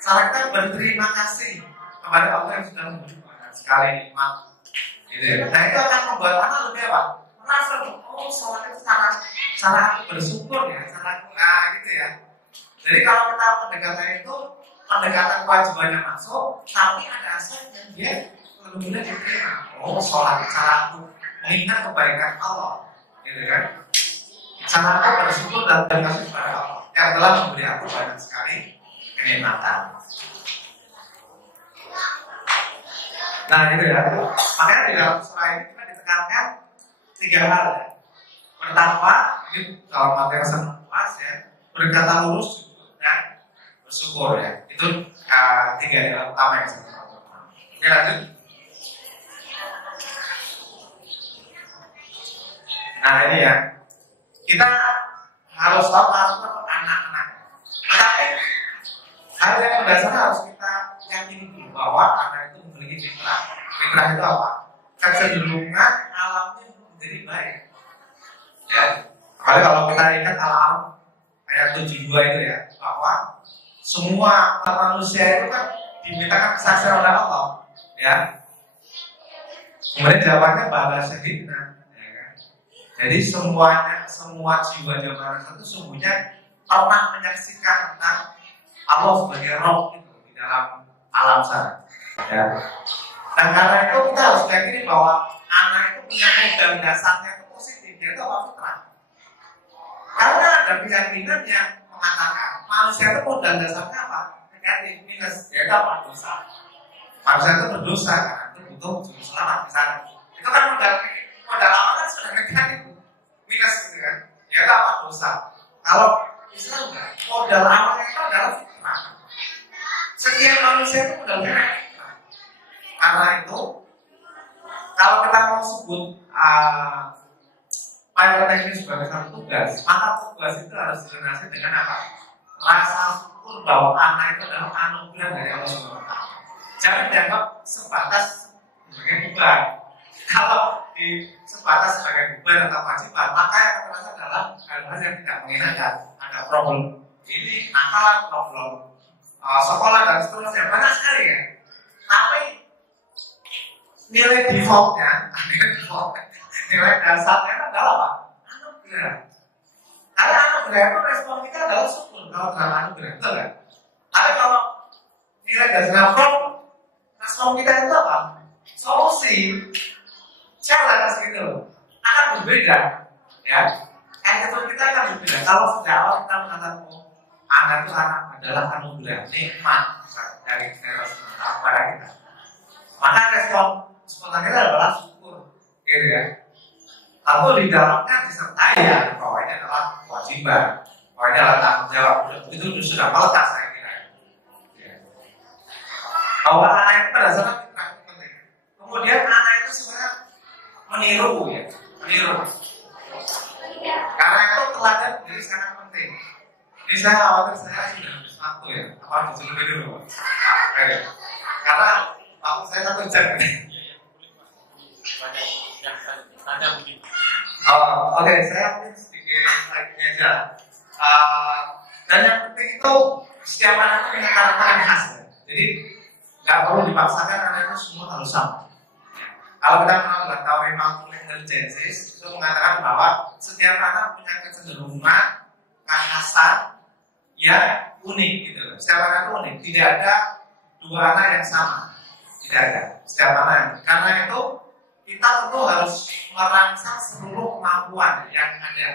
Cara kita berterima kasih kepada Allah yang sudah memberi banyak sekali nikmat. Gitu ya. Nah itu akan membuat anak lebih apa? Merasa oh sholat itu cara bersyukur ya, gitu ya. Jadi kalau kita pendekatan itu pendekatan kewajibannya masuk, tapi ada aspek yang dia benar-benar diterima. Oh sholat cara aku mengingat kebaikan Allah, gitu kan? Cara aku bersyukur dan berterima kasih kepada Allah yang telah memberi aku banyak sekali kenikmatan. Nah itu ya. Makanya di dalam surah ini kita ditekankan 3 hal ya. Pertama, ini kalau materi sangat luas ya, berkata lurus dan bersyukur ya. Itu 3 yang utama yang saya lakukan. Oke lanjut. Nah ini ya, kita harus tahu anak-anak. Tetapi hal yang mendasar harus kita yakini dulu bahwa anak itu memiliki fitrah. Fitrah itu apa? Kecenderungan alamnya menjadi baik. Ya, apalagi kalau kita ingat alam ayat 72 itu ya, bahwa semua manusia itu kan dimintakan kesaksian oleh Allah. Ya. Kemudian jawabannya bahwa syahidna. Jadi semua jiwa-jiwa manusia itu sungguhnya pernah menyaksikan tentang Allah sebagai Roh itu di dalam alam sana. Ya. Dan karena itu kita harus yakini bahwa anak itu punya modal dasarnya itu positif, yaitu apa? Fitrah. Karena ada keyakinan yang mengatakan manusia itu modal dasarnya apa? Negatif, minus, yaitu apa? Dosa. Manusia itu berdosa karena itu butuh juru selamat di sana. Itu kan modal awal kan sudah negatif. Minus gitu kan, ya apa dosa. Kalau Islam enggak, modal awalnya itu adalah fitrah. Setiap manusia itu modal fitrah. Karena itu, kalau kita mau sebut pilot ini sebagai satu tugas, maka tugas itu harus dilunasi dengan apa? Rasa syukur bahwa anak itu adalah anugerah dari Allah SWT. Jangan dianggap sebatas sebagai beban. Kalau sebatas sebagai beban atau kewajiban, maka yang terasa adalah hal-hal yang tidak mengenakan. Ada problem ini, nakal, problem sekolah dan seterusnya, banyak sekali ya. Tapi nilai defaultnya, nilai dasarnya adalah apa? Anugerah. Karena anugerah itu respon kita adalah syukur kalau dalam anugerah, betul kan? Tapi kalau nilai dasarnya problem, respon kita itu apa? Solusi. Challenge gitu akan berbeda, ya. Attitude kita akan berbeda. Kalau sejak awal kita mengatakan anak itu adalah anugerah, nikmat dari Allah kepada kita, maka respon kita adalah syukur, gitu ya. Tentu di dalamnya disertai ya bahwa ini adalah kewajiban, bahwa ini adalah tanggung jawab. Itu sudah melekat saya kira. Ya. Bahwa anak itu pada saat itu penting. Kemudian anak itu sebenarnya meniru ya, meniru. Karena itu teladan jadi sangat penting. Ini saya khawatir saya sudah habis waktu ya. Apa disuruh dulu? Oke. Karena waktu saya 1 jam ini. Oke, saya mungkin sedikit lagi aja. Dan yang penting itu setiap anak punya karakter yang khas. Ya. Jadi nggak perlu dipaksakan anak itu semua harus sama. Kalau kita tahu memang intelligence itu mengatakan bahwa setiap anak punya kecenderungan, kekhasan yang unik gitu. Setiap anak itu unik. Tidak ada 2 anak yang sama. Tidak ada. Setiap anak. Karena itu kita tentu harus merangsang seluruh kemampuan yang ada.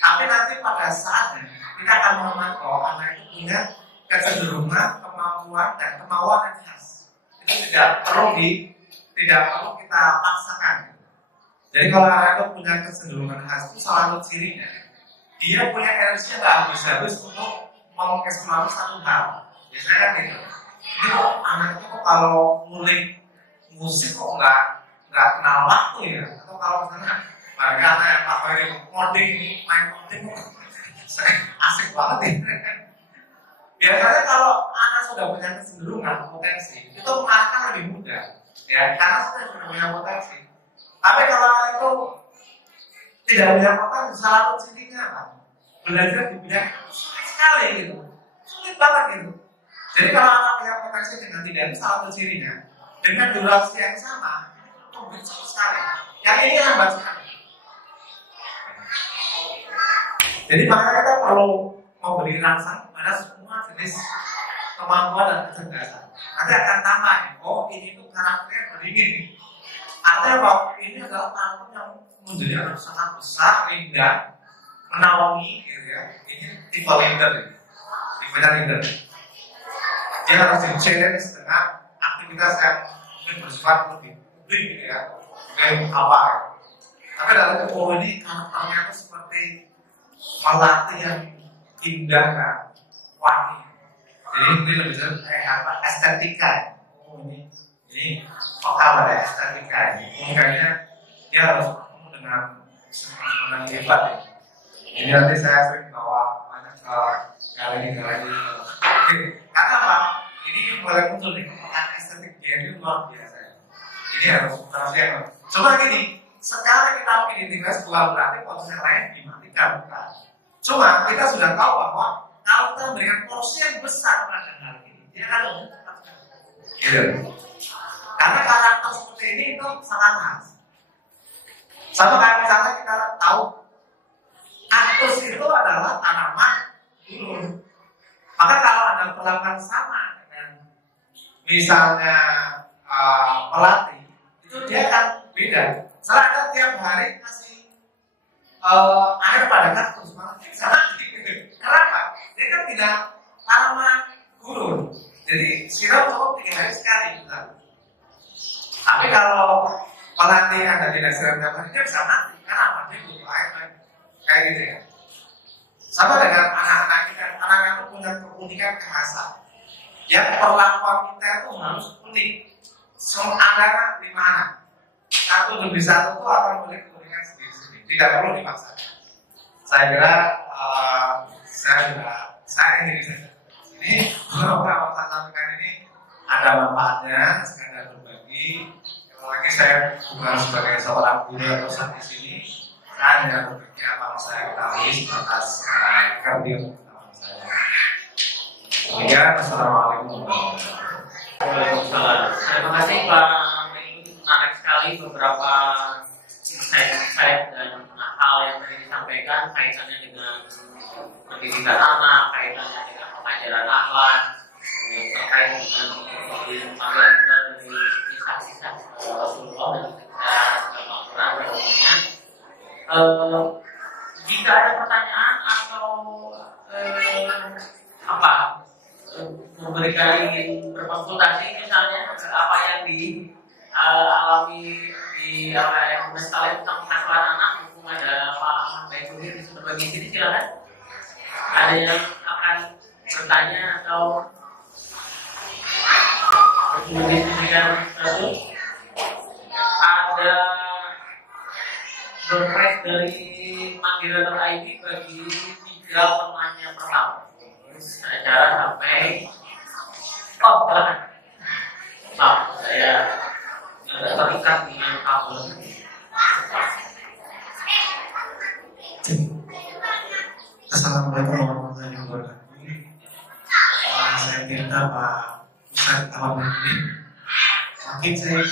Tapi nanti pada saatnya kita akan mengenal bahwa anak itu punya kecenderungan, kemampuan dan kemauan yang khas. Itu tidak perlu kita paksakan. Jadi kalau anak itu punya kecenderungan khas itu salah satu cirinya. Dia punya energi yang nggak habis-habis untuk mengeksplorasi satu hal. Biasanya kan gitu. Ini kok anak itu kalau ngulik musik kok nggak kenal waktu ya. Atau kalau misalnya mereka anak yang pakai coding, main coding asik banget ya. Biasanya kalau anak sudah punya kecenderungan potensi itu mengarahkan lebih mudah. Ya, karena sudah punya potensi. Tapi kalau anak itu tidak punya potensi, salah satu cirinya apa? Belajar di bidang sulit sekali gitu, sulit banget gitu. Jadi kalau anak punya potensi dengan tidak itu salah satu cirinya. Dengan durasi yang sama, itu sulit sekali. Yang ini lambat sekali. Jadi makanya kita perlu memberi rangsang pada semua jenis kemampuan dan kecerdasan. Nanti akan tambah, oh ini tuh karakternya begini. Artinya bahwa ini adalah karakter yang menjadi anak sangat besar, indah, menaungi, gitu ya. Ini tipe leader, tipenya leader. Dia harus di-challenge dengan aktivitas yang mungkin bersifat lebih publik, gitu ya. Kayak apa? Tapi dalam itu ini karakternya itu seperti melatih yang indah kan, wangi. Jadi ini lebih kayak apa? Estetika. Oh ini vokal ada estetika. Makanya dia harus ketemu dengan seorang yang hebat. Ya. Ini nanti saya sering bawa banyak kali. Karena apa? Ini mulai muncul nih kepekaan estetik dia ini luar biasa. Ini harus yang. Coba gini, sekarang kita identifikasi bukan berarti potensi lain dimatikan bukan. Cuma kita sudah tahu bahwa kalau kita memberikan porsi yang besar pada hal ini, dia akan membutuhkan. Gitu. Karena karakter seperti ini itu sangat khas. Sama kayak misalnya kita tahu kaktus itu adalah tanaman gulung. Maka kalau Anda perlakukan sama dengan misalnya melati, itu dia akan beda. Misalnya Anda tiap hari kasih air pada kaktus, maka sama gitu. Kenapa? Dia kan tidak tanaman gulung. Jadi siram cukup 3 hari sekali. Tapi kalau melati Anda tidak siram tiap hari, dia bisa mati. Kenapa? Dia butuh air lagi. Kayak gitu ya. Sama dengan anak-anak kita, anak-anak itu punya keunikan kekhasan. Yang perlakuan kita itu harus unik. Semua anak 5 anak. Satu lebih satu itu akan memiliki keunikan sendiri-sendiri. Tidak perlu dipaksa. Saya kira saya ini saja. Ini beberapa saya sampaikan ini ada manfaatnya. Sekadar berbagi. Lagi saya bukan sebagai seorang guru atau saat di sini. Saya hanya berbagi apa yang saya ketahui atas kerja saya. Ya, assalamualaikum warahmatullahi wabarakatuh. Waalaikumsalam. Terima kasih Pak. Menarik sekali beberapa insight dan hal yang tadi disampaikan kaitannya dengan pendidikan anak, kaitannya dengan pengajaran akhlak, terkait dengan pengalaman dari kisah-kisah Rasulullah dan kisah Al-Quran dan umumnya. Jika ada pertanyaan atau memberikan ingin berkonsultasi misalnya apa yang dialami di apa yang kalian tentang anak bagi sini silakan. Ada yang akan bertanya atau berdiskusikan sesuatu? Ada door prize dari Mandira.id bagi 3 penanya pertama. Acara sampai silakan. Saya agak terikat dengan kabel. Assalamualaikum warahmatullahi wabarakatuh. Saya minta Pak Ustadz Tawamuddin. Mungkin saya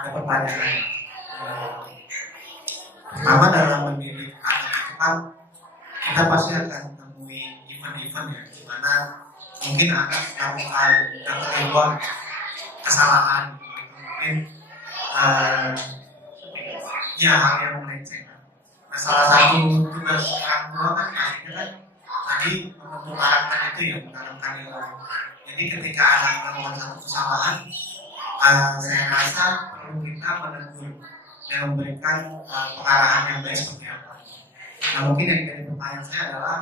ada pertanyaan. Pertama, dalam memilih anak itu kan kita pasti akan menemui event-event ya, di mana mungkin akan melakukan yang keluar kesalahan, mungkin ya hal yang melenceng. Nah, salah satu tugas orang tua kan akhirnya kan tadi membentuk karakter itu ya, menanamkan nilai. Jadi ketika anak melakukan satu kesalahan, saya rasa perlu kita menegur dan memberikan pengarahan yang baik seperti apa. Nah, mungkin yang jadi pertanyaan saya adalah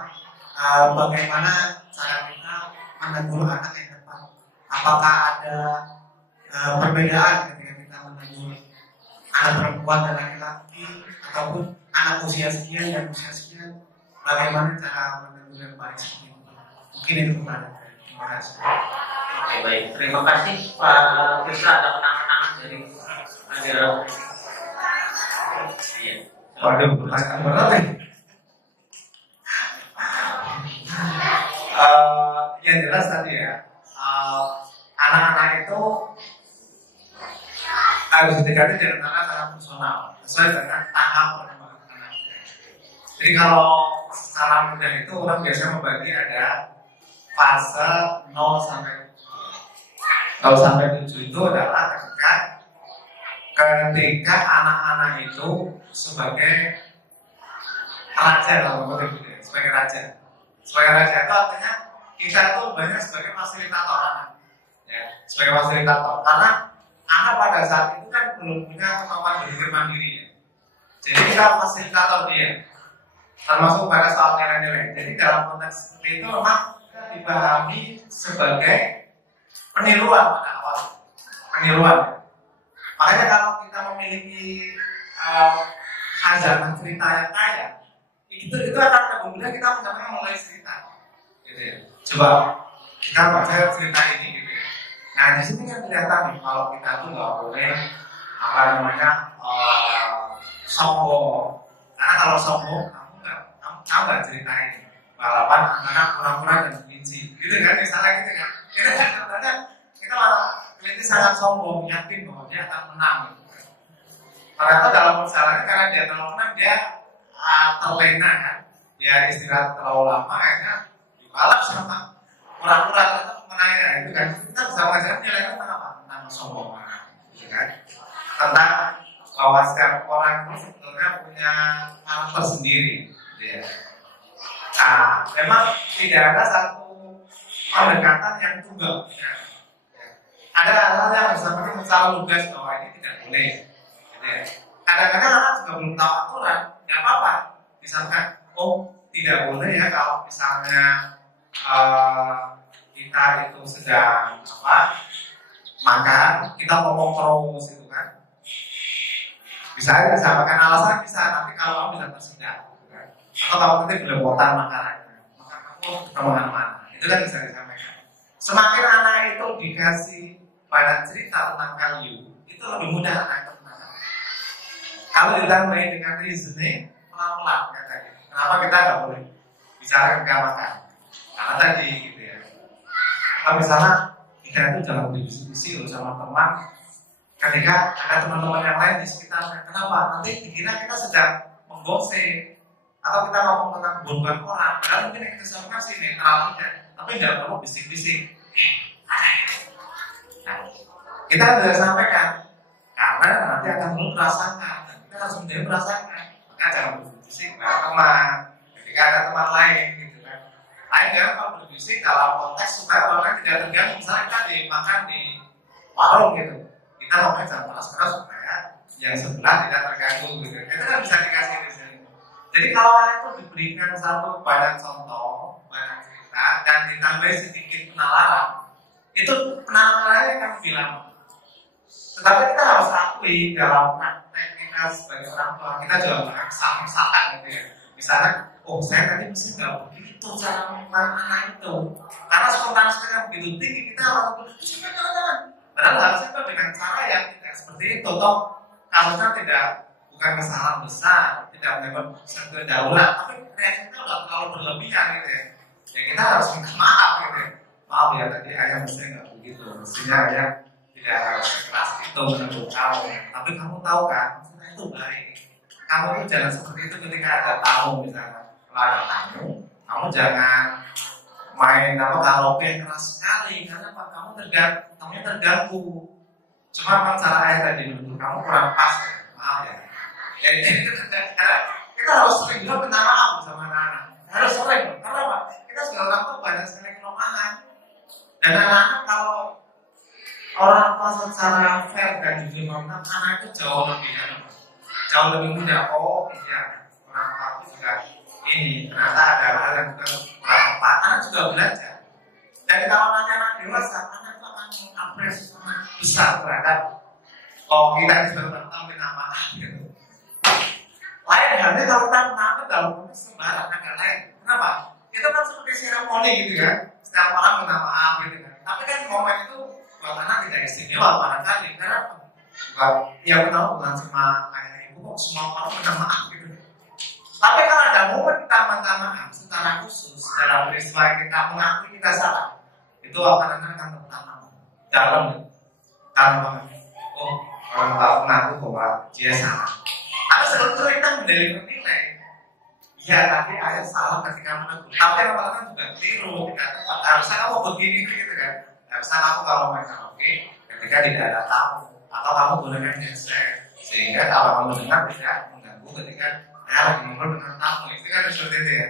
bagaimana cara kita menegur anak yang tepat. Apakah ada perbedaan ketika kita menegur anak perempuan dan laki-laki, ataupun anak usia sekian dan usia sekian, bagaimana cara menegur yang baik seperti itu? Mungkin itu pertanyaan. Terima kasih. Oke, baik, terima kasih Pak Firsa. Ada penangan dari Mandira. Iya. Waduh, pertanyaan berat nih. Yang jelas tadi ya, anak-anak itu harus didekati dengan cara sangat personal, sesuai dengan tahap perkembangan anak. Jadi kalau secara mudah itu orang biasanya membagi ada fase 0 sampai 7 itu adalah ketika anak-anak itu sebagai raja dalam konteks itu, sebagai raja. Sebagai raja itu artinya kita itu banyak sebagai fasilitator anak, ya, sebagai fasilitator. Karena anak pada saat itu kan belum punya kemampuan berpikir mandiri, ya. Jadi kita fasilitator dia, termasuk pada soal nilai-nilai. Jadi dalam konteks seperti itu memang kita dipahami sebagai peniruan pada awal, peniruan. Makanya kalau kita memiliki khazanah cerita yang kaya, itu akan kemudian kita mencapai mulai cerita, gitu ya. Coba kita baca cerita ini, gitu ya. Nah di sini kan kelihatan nih kalau kita tuh nggak boleh sombong. Karena kalau sombong, kamu nggak ceritain balapan antara kura-kura dan kelinci, gitu kan? Misalnya gitu kan? Kita malah kelinci sangat sombong, yakin bahwa dia akan menang. Gitu. Ternyata dalam perjalanannya karena dia terlalu menang, dia terlena kan, dia istirahat terlalu lama, akhirnya dibalap sama kura-kura tetap menangnya, itu kan? Kita bisa mengajarkan nilainya tentang apa? Tentang kesombongan, gitu kan? Tentang bahwa setiap orang itu sebetulnya punya karakter sendiri, gitu ya. Nah, memang tidak ada satu pendekatan yang tunggal. Ya. Ada hal-hal yang seperti mencari tugas bahwa ini tidak boleh. Gitu ya. Kadang-kadang anak juga belum tahu aturan, nggak apa-apa. Misalkan, tidak boleh ya kalau misalnya kita itu sedang makan, kita ngomong terus itu kan. Bisa aja sampaikan alasan bisa, nanti kalau kamu bisa tersedak. Atau kalau nanti belepotan makanannya, maka kamu kemana-mana, itu kan bisa disampaikan. Semakin anak itu dikasih banyak cerita tentang value, itu lebih mudah anak itu menang. Kalau ditambahin dengan reasoning, pelan-pelan katanya. Kenapa kita nggak boleh bicara ketika makan? Karena tadi gitu ya. Kalau misalnya kita itu jangan berdiskusi sama teman, ketika ada teman-teman yang lain di sekitarnya, kenapa? Nanti dikira kita sedang menggosip. Atau kita ngomong tentang keburukan orang, lalu mungkin yang kita sampaikan sih netral aja, tapi nggak perlu bisik-bisik. Nah, kita sudah sampaikan, karena nanti akan perlu merasakan, dan kita harus menjadi merasakan. Maka jangan berbisik pada teman, ketika ada teman lain, gitu kan. Lain kan kalau berbisik dalam konteks supaya orang lain tidak terganggu. Misalnya kita makan di warung gitu, kita ngomongnya jangan keras-keras supaya yang sebelah tidak terganggu, gitu. Itu kan bisa dikasih di sini. Jadi kalau kalian itu diberikan satu banyak contoh, banyak cerita, dan ditambah sedikit penalaran, itu penalarannya akan lebih lama. Tetapi kita harus akui dalam praktek kita sebagai orang tua, kita juga memaksakan gitu ya. Misalnya, oh saya tadi mesti nggak begitu cara mengurus anak itu, karena spontanisitasnya begitu tinggi, kita harus jangan. Padahal harusnya itu dengan cara yang tidak seperti itu. Toh harusnya bukan kesalahan besar, tidak menyebabkan kedaulat, tapi reaksinya udah terlalu berlebihan gitu ya. Ya kita harus minta maaf gitu ya. Maaf ya tadi ayah mestinya nggak begitu, mestinya ayah tidak harus keras itu menurut kamu. Tapi kamu tahu kan, maksudnya itu baik. Kamu itu jangan seperti itu ketika ada tamu misalnya. Kalau ada tamu, kamu jangan main karaoke keras sekali karena apa? Kamu terganggu. Cuma memang cara ayah tadi menurut kamu kurang pas. Maaf ya. Jadi kita harus sering juga minta maaf sama anak-anak. Harus sering. Karena apa? Kita sudah orang tua banyak sekali kelemahan. Dan anak-anak kalau orang tua secara fair dan jujur meminta, anak itu jauh lebih mudah. Oh iya, orang tua itu juga ini ternyata ada hal yang bukan kurang tepat. Anak juga belajar. Dan kalau nanti anak dewasa, anak itu akan mengapresiasi sangat besar terhadap kita sudah tahu minta maaf gitu. Lain halnya kalau kita menang dalam konteks sembarang agak lain. Kenapa? Itu kan seperti seremoni gitu ya. Setiap orang minta maaf gitu kan. Tapi kan momen itu buat anak tidak istimewa barangkali. Karena yang tahu bukan cuma ayah ibu kok semua orang minta maaf gitu. Tapi kalau ada momen kita minta maaf secara khusus dalam peristiwa kita mengakui kita salah, itu akan tertanam dalam tanam. Oh, orang tahu mengaku bahwa dia salah. Atau sebetulnya kita menilai. Iya, tapi ayah salah ketika menegur. Tapi orang-orang juga keliru, tidak tepat. Harusnya kamu begini gitu kan. Harusnya kamu kalau main karaoke ketika tidak ada tamu, atau kamu gunakan headset sehingga kalau kamu dengar tidak mengganggu ketika lagi ngobrol dengan tamu. Itu kan seperti itu ya.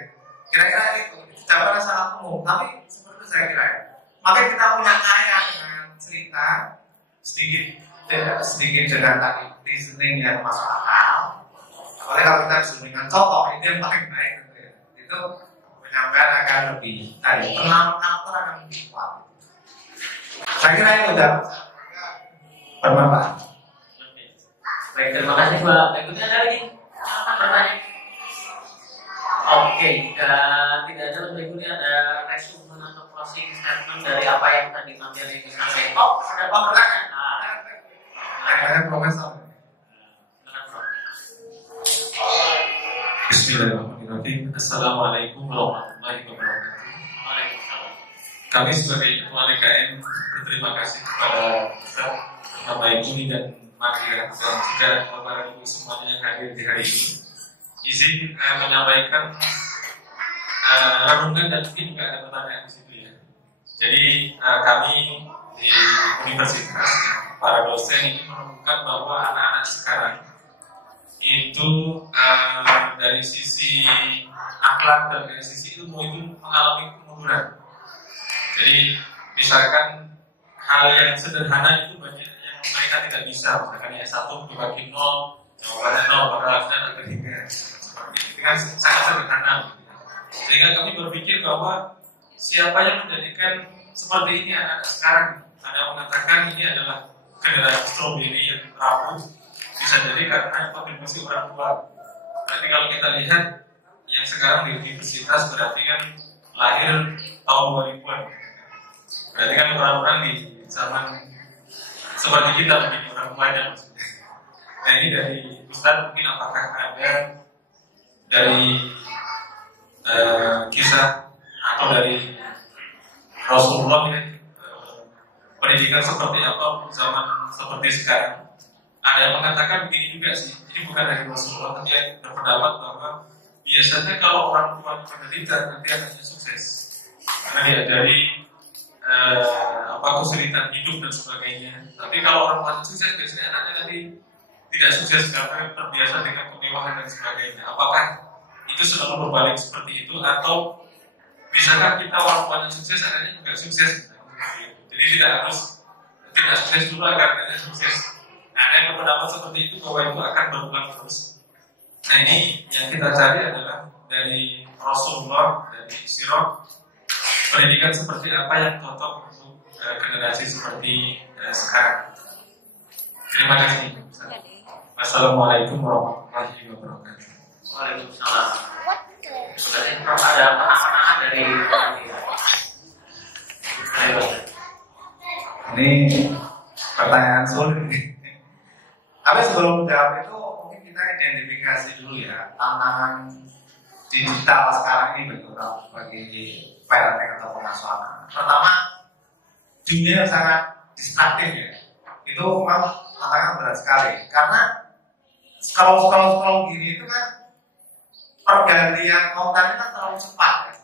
Kira-kira itu jawaban salah umum. Tapi seperti itu saya kira ya. Makanya kita punya kaya dengan cerita sedikit dengan tadi reasoning yang masuk akal. Oleh kalau kita bisa memberikan contoh, itu yang paling baik gitu ya. Itu penyampaian akan lebih tadi pengenalan karakter akan lebih kuat. Saya kira itu udah bermanfaat. Baik, terima kasih Pak. Berikutnya ada lagi bertanya. Oke, tidak ada berikutnya ada resumen atau closing statement dari apa yang tadi Mas Yari sampaikan. Oh, ada pertanyaan. Saya profesor. Bismillahirrahmanirrahim. Assalamualaikum warahmatullahi wabarakatuh. Waalaikumsalam. Kami sebagai Ketua DKM berterima kasih kepada Ustaz Bapak Ibu dan Makia dan juga Bapak Ibu semuanya yang hadir di hari ini. Izin menyampaikan renungan dan mungkin juga ada pertanyaan di situ ya. Jadi kami di universitas para dosen ini menemukan bahwa anak-anak sekarang itu dari sisi akhlak dan dari sisi ilmu itu mengalami kemunduran. Jadi misalkan hal yang sederhana itu banyak yang mereka tidak bisa. Misalkan yang 1 dibagi 0, jawabannya 0, padahal ada 3. Seperti itu kan sangat sederhana. Sehingga kami berpikir bahwa siapa yang menjadikan seperti ini anak sekarang. Ada yang mengatakan ini adalah generasi stroberi yang rapuh. Bisa jadi karena kontribusi orang tua. Berarti kalau kita lihat yang sekarang di universitas berarti kan lahir tahun 2000-an. Berarti kan orang-orang di zaman seperti kita mungkin orang tuanya. Nah ini dari Ustaz mungkin apakah ada dari kisah atau dari Rasulullah ini pendidikan seperti apa zaman seperti sekarang? Ada yang mengatakan begini juga sih, ini bukan dari Rasulullah, tapi yang berpendapat bahwa biasanya kalau orang tua menderita nanti anaknya sukses, karena dia dari kesulitan hidup dan sebagainya. Tapi kalau orang tua sukses, biasanya anaknya nanti tidak sukses karena terbiasa dengan kemewahan dan sebagainya. Apakah itu selalu berbalik seperti itu, atau bisakah kita orang tuanya sukses, anaknya juga sukses? Jadi tidak harus tidak sukses dulu agar anaknya sukses. Ada yang berpendapat seperti itu bahwa itu akan berulang terus. Nah ini yang kita cari adalah dari Rasulullah, dari sirah pendidikan seperti apa yang cocok untuk generasi seperti sekarang. Terima kasih. Assalamualaikum warahmatullahi wabarakatuh. Waalaikumsalam. Sebenarnya Prof ada pandangan dari Ini pertanyaan sulit. Tapi sebelum jawab itu mungkin kita identifikasi dulu ya tantangan digital sekarang ini bagi parenting atau pengasuhan. Pertama, dunia yang sangat distraktif ya. Itu memang tantangan berat sekali karena scroll gini itu kan pergantian konten kan terlalu cepat ya.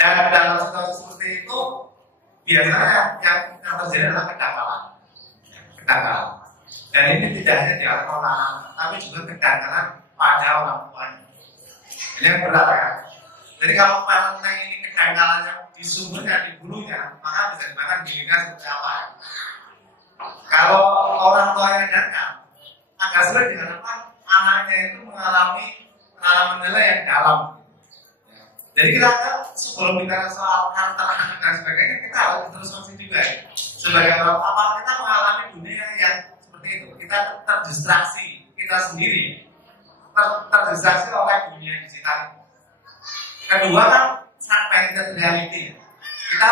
Dan dalam situasi seperti itu biasanya yang terjadi adalah kedangkalan. Dan ini tidak hanya di anak-anak, tapi juga kedangkalan pada orang tuanya. Ini yang berat ya. Jadi kalau parenting ini kedangkalannya di sumbernya, di hulunya, maka bisa dimakan dirinya seperti apa ya. Kalau orang tuanya dangkal, agak sulit diharapkan anaknya itu mengalami nilai yang dalam. Jadi kita sebelum bicara soal karakter anak dan sebagainya, kita harus introspeksi juga ya. Sebagai orang, apa kita mengalami dunia yang seperti itu? Kita terdistraksi, kita sendiri terdistraksi oleh dunia digital. Kedua kan fragmented reality. Kita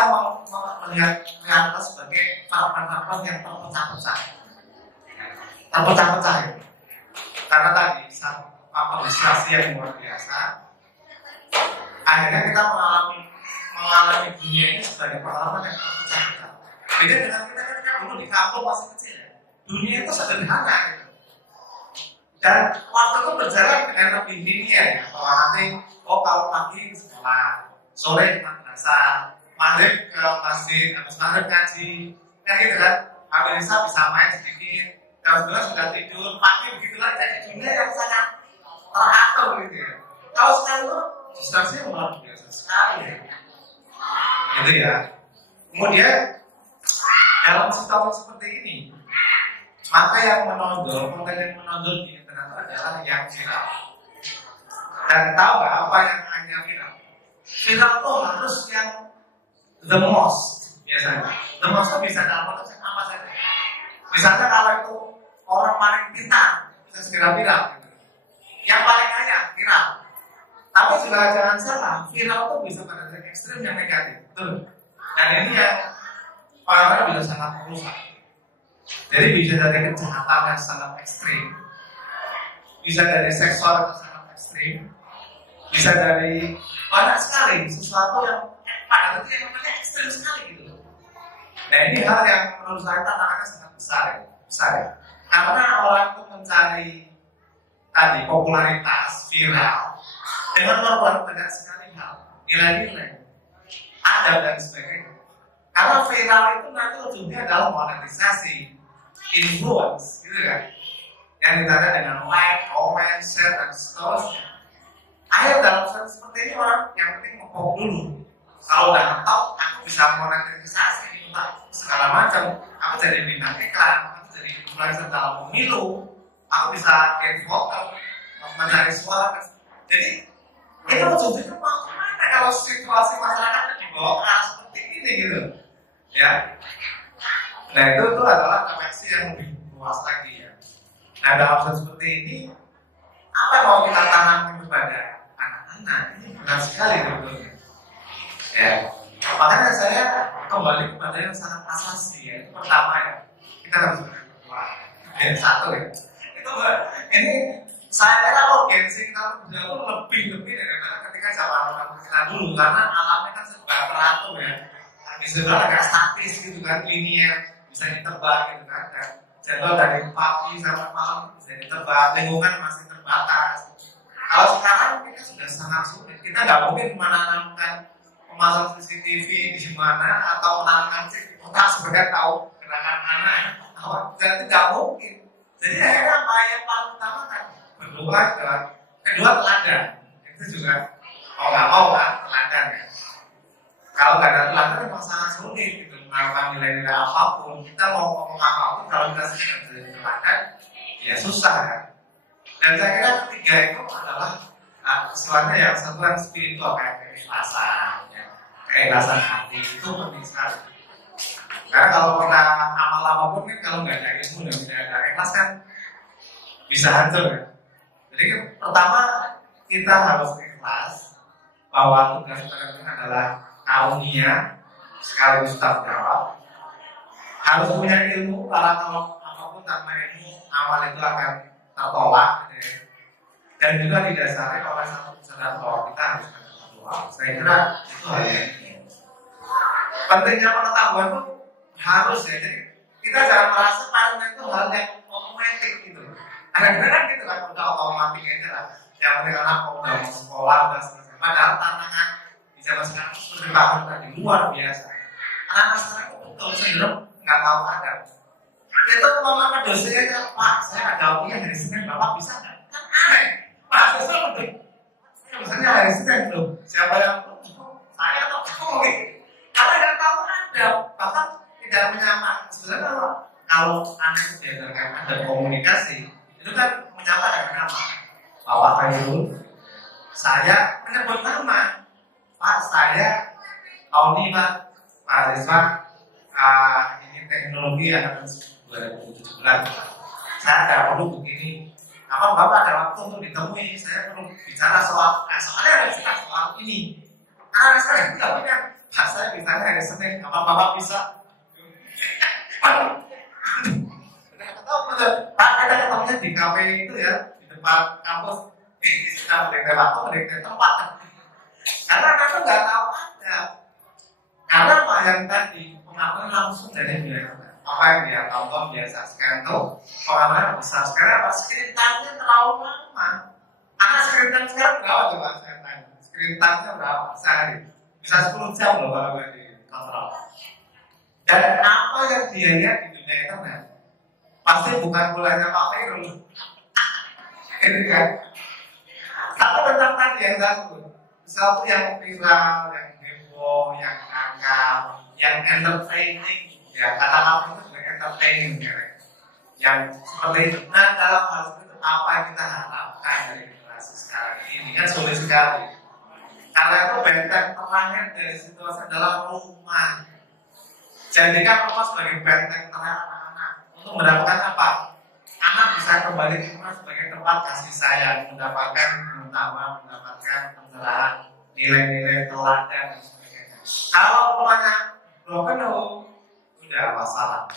melihat realitas sebagai faktor-faktor yang terpecah-pecah. Ya. Karena tadi faktor distraksi yang luar biasa. Akhirnya kita mengalami dunia ini sebagai pengalaman yang terpecah-pecah. Beda dengan kita dulu di kampung masih kecil ya. Dunia itu sederhana gitu. Dan waktu itu berjalan dengan lebih linear ya. Bahwa nanti, kalau pagi sekolah, sore di madrasah, maghrib ke masjid, habis maghrib ngaji, kan gitu kan. Habis bisa main sedikit, jam 11 sudah tidur, pagi begitulah. Jadi dunia yang sangat teratur gitu ya. Kalau sekarang itu distraksinya luar biasa sekali ya. Gitu ya. Kemudian dalam situasi seperti ini, maka yang menonjol, konten yang menonjol di internet adalah yang viral. Dan tahu nggak apa yang hanya viral? Viral itu harus yang the most biasanya. The most itu bisa dalam konteks apa saja. Misalnya kalau itu orang paling pintar bisa segera viral. Gitu. Yang paling kaya viral. Tapi juga jangan salah, viral itu bisa pada ekstrim yang negatif. Betul. Dan ini yang orang-orang bisa sangat merusak. Jadi bisa dari kejahatan yang sangat ekstrim, bisa dari seksual yang sangat ekstrim, bisa dari banyak sekali sesuatu yang pada itu yang namanya ekstrim sekali gitu. Nah ini hal yang menurut saya tantangannya sangat besar ya. Karena orang itu mencari tadi popularitas, viral, dengan mengorbankan banyak sekali hal, nilai-nilai, adab dan sebagainya. Karena viral itu nanti ujungnya adalah monetisasi, influence, gitu kan? Yang ditanda dengan like, comment, share dan seterusnya. Akhirnya dalam situasi seperti ini orang yang penting ngepop dulu. Kalau udah ngetop, aku bisa monetisasi, segala macam. Aku jadi bintang iklan, aku jadi influencer dalam pemilu, aku bisa get voter, mencari suara. Jadi itu ujungnya mau kemana kalau situasi masyarakatnya dibawa ke seperti ini gitu, ya. Nah itu adalah refleksi yang lebih luas lagi ya. Nah dalam situasi seperti ini, apa yang mau kita tanamkan kepada anak-anak ini benar sekali sebetulnya. Ya, makanya saya kembali kepada yang sangat asasi ya. Itu pertama ya, kita harus berdoa. Dan satu ya, itu ini saya kira urgensi kita jauh lebih daripada ketika zaman orang kita dulu, karena alamnya kan serba teratur ya. Di sebelah agak statis gitu kan, linear, bisa ditebak gitu kan. Dan jadwal dari pagi sampai malam bisa ditebak, lingkungan masih terbatas. Kalau sekarang kita sudah sangat sulit, kita nggak mungkin menanamkan memasang CCTV di mana atau menanamkan chip di otak sebagai tahu gerakan anak. Jadi tidak mungkin. Jadi akhirnya apa yang paling utama kan berdoa, kedua teladan. Itu juga mau nggak mau kan teladan ya. Kalau nggak ada teladan memang sangat sulit gitu menerapkan nilai-nilai apapun. Kita mau ngomong apapun kalau kita sendiri nggak jadi teladan, ya susah ya. Dan saya kira ketiga itu adalah istilahnya yang satuan spiritual kayak keikhlasan, ya. Keikhlasan hati itu penting sekali. Karena kalau kita amal apapun kan kalau nggak ada ilmu dan tidak ada ikhlas kan bisa hancur kan. Jadi pertama kita harus ikhlas bahwa tugas kita adalah karunia sekaligus tanggung jawab. Harus punya ilmu kalau apapun tanpa ilmu amal itu akan tertolak. Gitu. Dan juga didasari oleh satu kesadaran bahwa kita harus berdoa. Saya kira itu hal yang pentingnya pengetahuan itu harus ya. Jadi kita jangan merasa karena itu hal yang otomatis gitu. Kadang-kadang gitu kan udah otomatis aja lah. Yang penting anak udah mau sekolah dan sebagainya. Padahal tantangan di zaman sekarang seperti bahkan tadi luar biasa. Anak-anak sekarang itu betul cenderung nggak tahu ada. Itu mama dosennya Pak, saya ada ujian dari Senin, Bapak bisa nggak? Kan aneh. Pak, saya betul. Saya misalnya hari Senin tuh, siapa yang saya atau kamu gitu. Karena nggak tahu ada, bahkan tidak menyapa. Sebenarnya kalau anak itu diajarkan ada komunikasi, itu kan menyapa dengan nama. Bapak Khairul, saya menyebut nama. Pak, saya tahun ini Pak Rizwan, ini teknologi anak 2017. Saya ada perlu begini. Apa Bapak ada waktu untuk ditemui? Saya perlu bicara soalnya ada cerita soal ini. Karena saya tidak punya. Pak, saya bicara hari Senin. Apa Bapak bisa? Pak, kita ketemunya di kafe itu ya, di depan kampus. Kita beri waktu, beri tempat. Karena mereka nggak tahu ada. Karena apa yang tadi pengakuan langsung dari dia. Apa yang dia tonton, dia saksikan tuh pengalaman besar sekali. Apa screen time-nya terlalu lama? Karena screen time sekarang berapa coba screen time? Screen time-nya berapa sehari? Bisa 10 jam loh kalau gue dikontrol. Dan apa yang dia lihat di dunia internet pasti bukan mulanya Pak Khairul. Ini kan. Tapi tentang tadi yang satu, sesuatu yang viral, yang heboh, yang ngangkap, yang entertaining. Ya, kata-kata itu sebagai entertaining ya. Yang seperti itu. Nah, dalam hal itu apa yang kita harapkan dari generasi sekarang ini kan sulit sekali. Karena itu benteng terakhir dari situasi adalah rumah. Jadikan rumah sebagai benteng terakhir anak-anak untuk mendapatkan apa? Anak bisa kembali ke rumah sebagai tempat kasih sayang, mendapatkan pengetahuan, mendapatkan pencerahan, nilai-nilai teladan dan sebagainya. Kalau rumahnya broken home, udah masalah.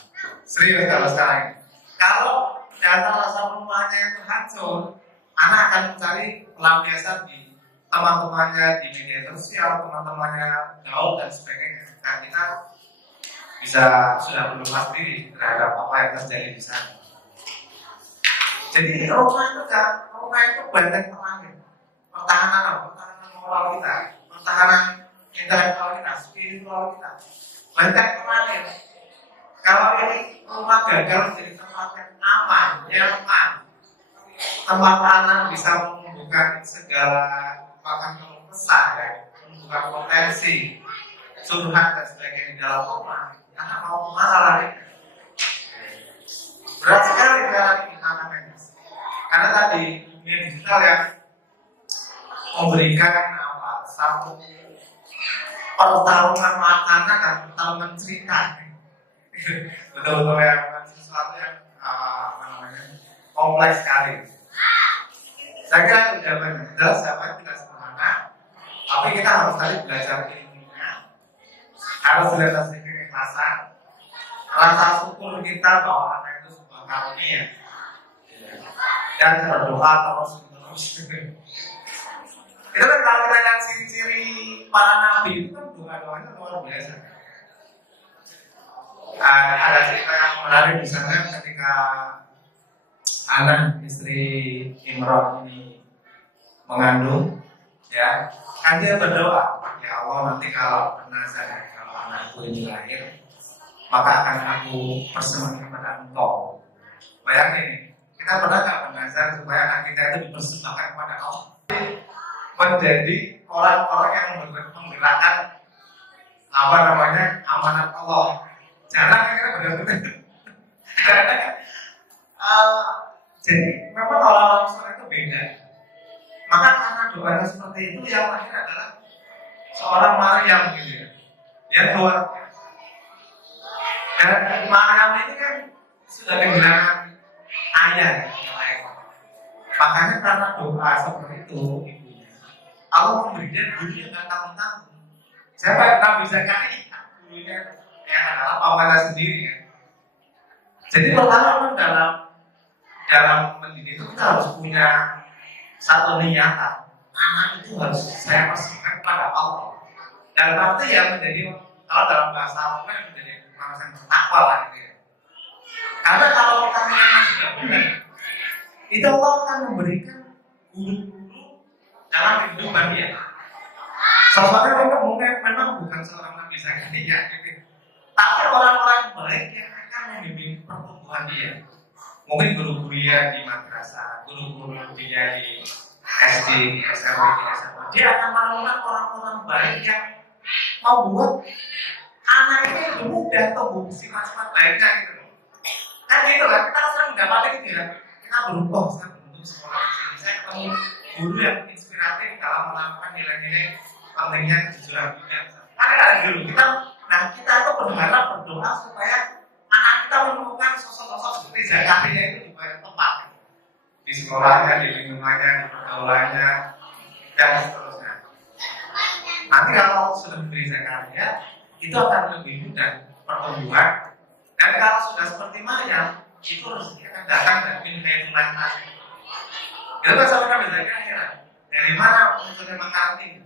Serius kalau sekarang ini. Kalau dasar rasa rumahnya itu hancur, anak akan mencari pelampiasan di teman-temannya di media sosial, teman-temannya gaul dan sebagainya. Nah, kita bisa sudah berlepas diri terhadap apa yang terjadi di sana. Jadi rumah itu benteng terakhir. Pertahanan moral kita, pertahanan intelektual kita, spiritual kita. Benteng terakhir. Kalau ini rumah gagal menjadi tempat yang aman, nyaman, tempat anak bisa menumbuhkan segala bahkan kesah ya, menumbuhkan potensi, curhat dan sebagainya di dalam rumah. Karena mau masalah ini berat sekali sekarang ini tantangannya. Karena tadi dunia digital yang memberikan satu pertarungan makanan dan pertarungan cerita. Betul-betul yang sesuatu yang kompleks sekali. Saya kira itu jawabannya. Jelas jawabannya tidak sederhana, tapi kita harus tadi belajar ilmunya, harus belajar sedikit keikhlasan, rasa syukur kita bahwa anak itu sebuah karunia, dan berdoa terus. Itu kan kalau kita lihat ciri-ciri para nabi itu kan doa-doanya luar biasa. Ada cerita yang menarik misalnya ketika anak istri Imran ini mengandung, ya kan dia berdoa, ya Allah nanti kalau anakku ini lahir, maka akan aku persembahkan kepada Engkau. Bayangin, kita pernah nggak bernazar supaya anak kita itu dipersembahkan kepada Allah? Menjadi orang-orang yang menggerakkan amanat Allah. Jarang kita benar-benar. Jadi memang orang soleh itu beda. Maka karena doanya seperti itu, yang lahir adalah seorang Maryam gitu ya, yang luar biasa. Dan Maryam ini kan sudah kehilangan ayah ya, makanya karena doa seperti itu ibunya, Allah memberi dia guru yang nggak tanggung-tanggung. Siapa Nabi Zakaria? Gurunya yang adalah pamannya sendiri kan. Jadi pertama dalam mendidik itu kita harus punya satu niatan. Anak itu harus saya persembahkan pada Allah. Dan arti yang menjadi, kalau dalam bahasa Arabnya menjadi orang yang bertakwa lah gitu ya. Karena kalau kita memang sudah benar, itu Allah akan memberikan guru-guru dalam kehidupan dia. Sosoknya memang bukan seorang Nabi Zakaria gitu. Tapi orang-orang baik yang akan membimbing pertumbuhan dia. Mungkin guru-guru dia di madrasah, guru-guru dia di SD, di SMP, di SMA. Dia akan menemukan orang-orang baik yang membuat anak ini lebih mudah tumbuh sifat-sifat baiknya gitu loh. Kan gitu kan, kita sering mendapati gitu ya. Kita beruntung, saya beruntung sekolah di sini. Saya ketemu guru yang inspiratif dalam melakukan nilai-nilai pentingnya kejujuran kita. Kan ada guru kita, nah kita itu berdoa supaya anak kita menemukan sosok-sosok seperti Zakaria itu juga yang tepat gitu. Di sekolahnya, di lingkungannya, di pergaulannya, dan seterusnya. Nanti kalau sudah memberi Zakaria, itu akan lebih mudah pertumbuhan. Dan kalau sudah seperti Maryam, itu rezeki akan datang dari kehidupan tadi. Itu kan sama Nabi Zakaria. Dari mana munculnya makanan ini?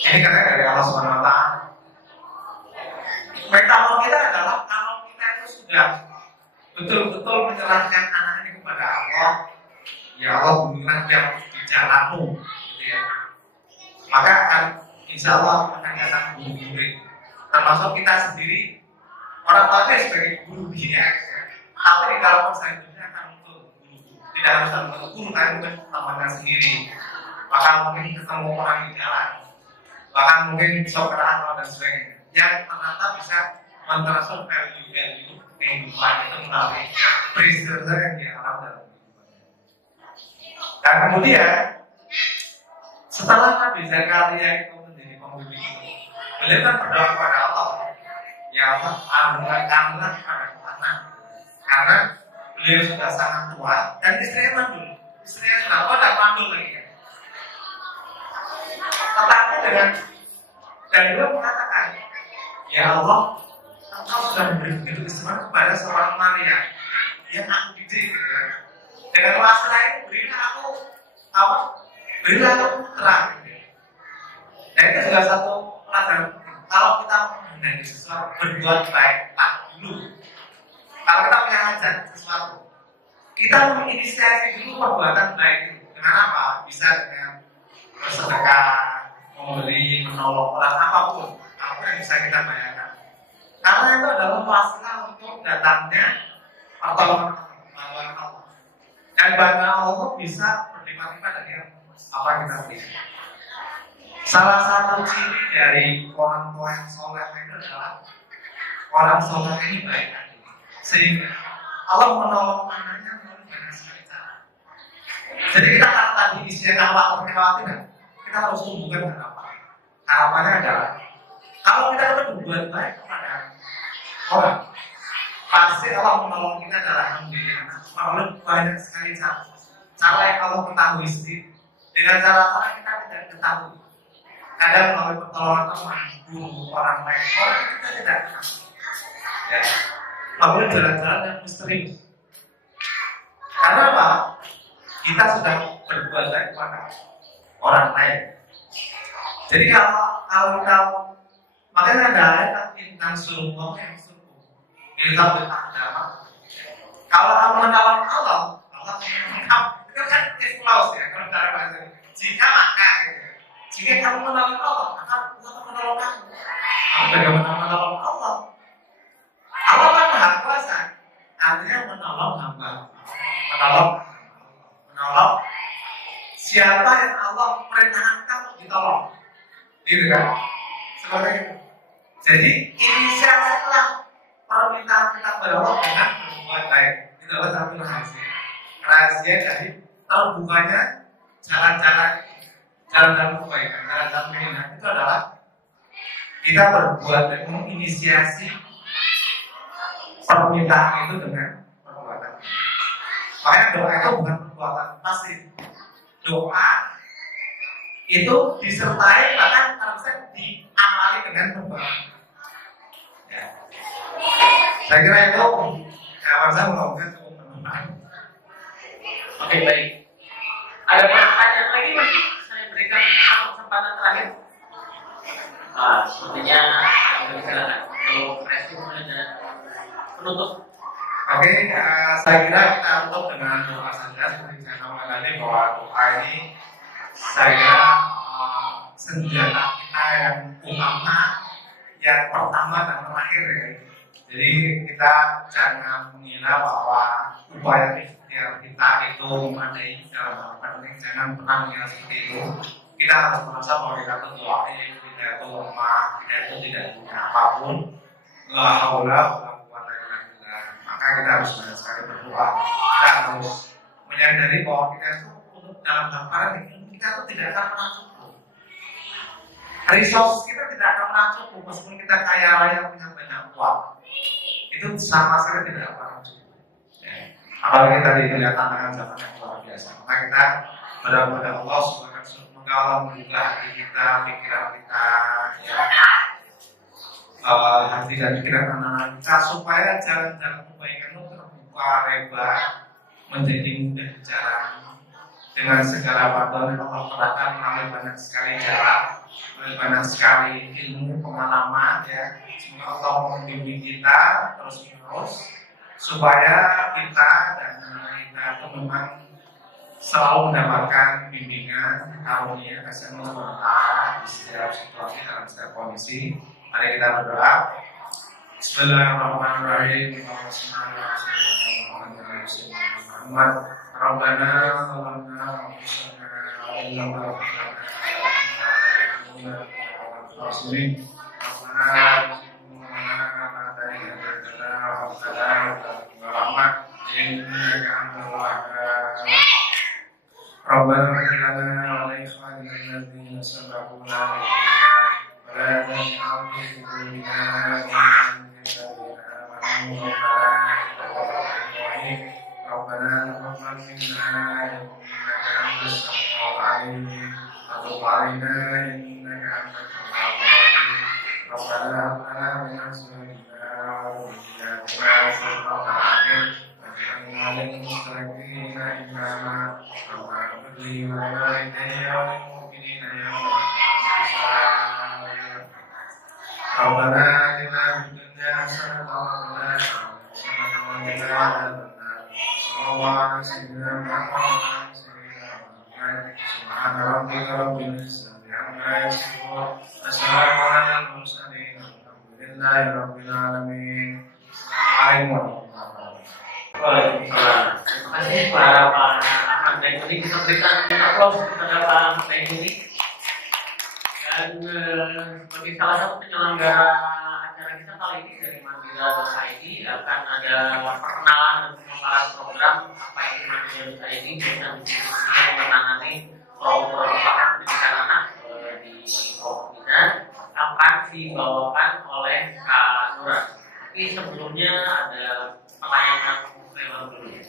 Ini katanya dari Allah Subhanahu Wa Taala. Metafor kita adalah kalau kita itu sudah betul-betul menyerahkan anak ini kepada Allah, ya Allah berilah yang di jalanmu, gitu ya. Maka akan insya Allah akan datang guru-guru, termasuk kita sendiri. Orang tua sebagai guru dia, tapi di dalam masa hidupnya akan untuk guru. Tidak harus untuk guru, tapi mungkin temannya sendiri. Bahkan mungkin ketemu orang di jalan, bahkan mungkin saudara dan sebagainya, yang ternyata bisa mentransfer value kehidupan itu melalui peristiwa yang dialami dalam kehidupannya. Dan kemudian setelah Nabi Zakaria itu menjadi pembimbing itu, beliau kan berdoa kepada Allah, ya Allah, ambilkanlah kepada anak, karena beliau sudah sangat tua dan istrinya mandul. Istrinya sudah tua dan mandul lagi kan. Tetapi dan beliau mengatakan, ya Allah, Engkau sudah memberi begitu keselamatan kepada seorang Maryam yang aku didik gitu ya. Dengan masalah ini berilah aku terang gitu ya. Dan itu juga satu pelajaran. Kalau kita mengenai sesuatu, berbuat baik tak dulu. Kalau kita punya hajat sesuatu, kita menginisiasi dulu perbuatan baik itu. Dengan apa? Bisa dengan bersedekah, memberi, menolong orang, apapun yang bisa kita bayangkan. Karena itu adalah wasilah untuk datangnya pertolongan Allah. Dan bangga Allah bisa berlipat-lipat dari apa yang kita beri. Salah satu ciri dari orang tua yang soleh itu adalah orang soleh ini baik hati. Sehingga Allah menolong anaknya melalui banyak sekali cara. Jadi kita kalau tadi isinya kekhawatiran, kita harus tumbuhkan harapan. Harapannya adalah kalau kita berbuat baik kepada orang, pasti Allah menolong kita dalam mendidik anak melalui banyak sekali cara. Cara yang Allah ketahui sendiri, dengan cara-cara kita tidak ketahui. Kadang melalui pertolongan teman, guru, orang lain, orang kita tidak kenal. Ya, melalui jalan-jalan yang misterius. Karena apa? Kita sudah berbuat baik kepada orang lain. Jadi kalau makanya ada ayat tentang suruh yang suruh. Kita bertakwa. Kalau kamu menolong Allah menolong kamu. Itu kan ikhlas ya kalau cara bahasa. Jika maka gitu. Jika kamu menolong Allah, maka Allah akan menolong kamu. Bagaimana menolong Allah? Allah kan Maha Kuasa. Artinya menolong hamba. Menolong siapa yang Allah perintahkan untuk ditolong. Gitu kan? Seperti itu. Jadi inisiasilah permintaan kita kepada Allah dengan berbuat baik. Itu adalah satu rahasia. rahasia dari terbukanya jalan-jalan kebaikan, jalan-jalan keinginan itu adalah kita berbuat dan menginisiasi permintaan itu dengan perbuatan. Makanya doa itu bukan perbuatan pasif. Doa itu disertai bahkan harusnya diamali dengan perbuatan. Ya. Saya kira itu kawan saya melakukan cukup bermanfaat. Oke, baik. Ada pertanyaan lagi Mas? Saya berikan kesempatan terakhir. Sepertinya silakan untuk respon dan penutup. Oke, saya kira kita tutup dengan doa saja seperti saya sampaikan tadi bahwa doa ini saya kira senjata kita yang utama, yang pertama dan terakhir ya. Jadi kita jangan mengira bahwa upaya ikhtiar kita itu memadai dalam hal ini, jangan pernah mengira seperti itu. Kita harus merasa bahwa kita itu doain, kita itu lemah, kita itu tidak punya apapun. La haula wala quwwata illa billah. Maka kita harus banyak sekali berdoa. Kita harus menyadari bahwa kita itu untuk dalam hal ini kita itu tidak akan pernah cukup. Resource kita tidak akan pernah cukup meskipun kita kaya raya punya banyak uang. Itu sama sekali tidak akan cukup. Apalagi tadi melihat tantangan zaman yang luar biasa. Maka kita berdoa kepada Allah semoga Allah membuka hati kita, pikiran kita, ya, hati dan pikiran anak-anak kita supaya jalan-jalan kebaikan itu terbuka lebar, menjadi mudah dijalani dengan segala bantuan yang Allah berikan melalui banyak sekali jalan, melalui banyak sekali ilmu, pengalaman, ya. Semoga Allah membimbing kita terus-menerus supaya kita dan anak kita itu memang selalu mendapatkan bimbingan, karunia, kasih Allah di setiap situasi dalam setiap kondisi. Mari kita berdoa. Bismillahirrahmanirrahim. Muhammad Rabbana zalamna anfusana wa illam Rabbana lana wa ikhwanina alladhina sabaquna wa la taj'al fi qulubina Rabbana taqabbal minna innaka antas samiul 'alim wa tub 'alaina innaka antat tawwabur Rabbana hab lana min azwajina wa dhurriyyatina qurrata a'yun waj'alna lil muttaqina imama Rabbana ighfir li wa li walidayya wa lil mu'minina yawma yaqumul hisab Rabbana atina fid dunya hasanatan wa fil akhirati hasanatan wa qina adzabannar Allahumma salli ala Muhammad subhana rabbika rabbil izzati amma yasifun wassalamu alal mursalin walhamdulillahi rabbil alamin. Assalamualaikum warahmatullahi wabarakatuh. Waalaikumsalam. Terima kasih para Ahmad Baikuni. Kita berikan aplaus kepada Pak Ahmad Baikuni. Dan sebagai salah satu penyelenggara acara kita kali ini dari Mandira.id akan ada perkenalan dan pemaparan program apa itu Mandira.id dan institusi yang menangani program pendidikan anak di Provinsi akan dibawakan oleh Kak Nura. Tapi sebelumnya ada pertanyaan lewat dulu ya.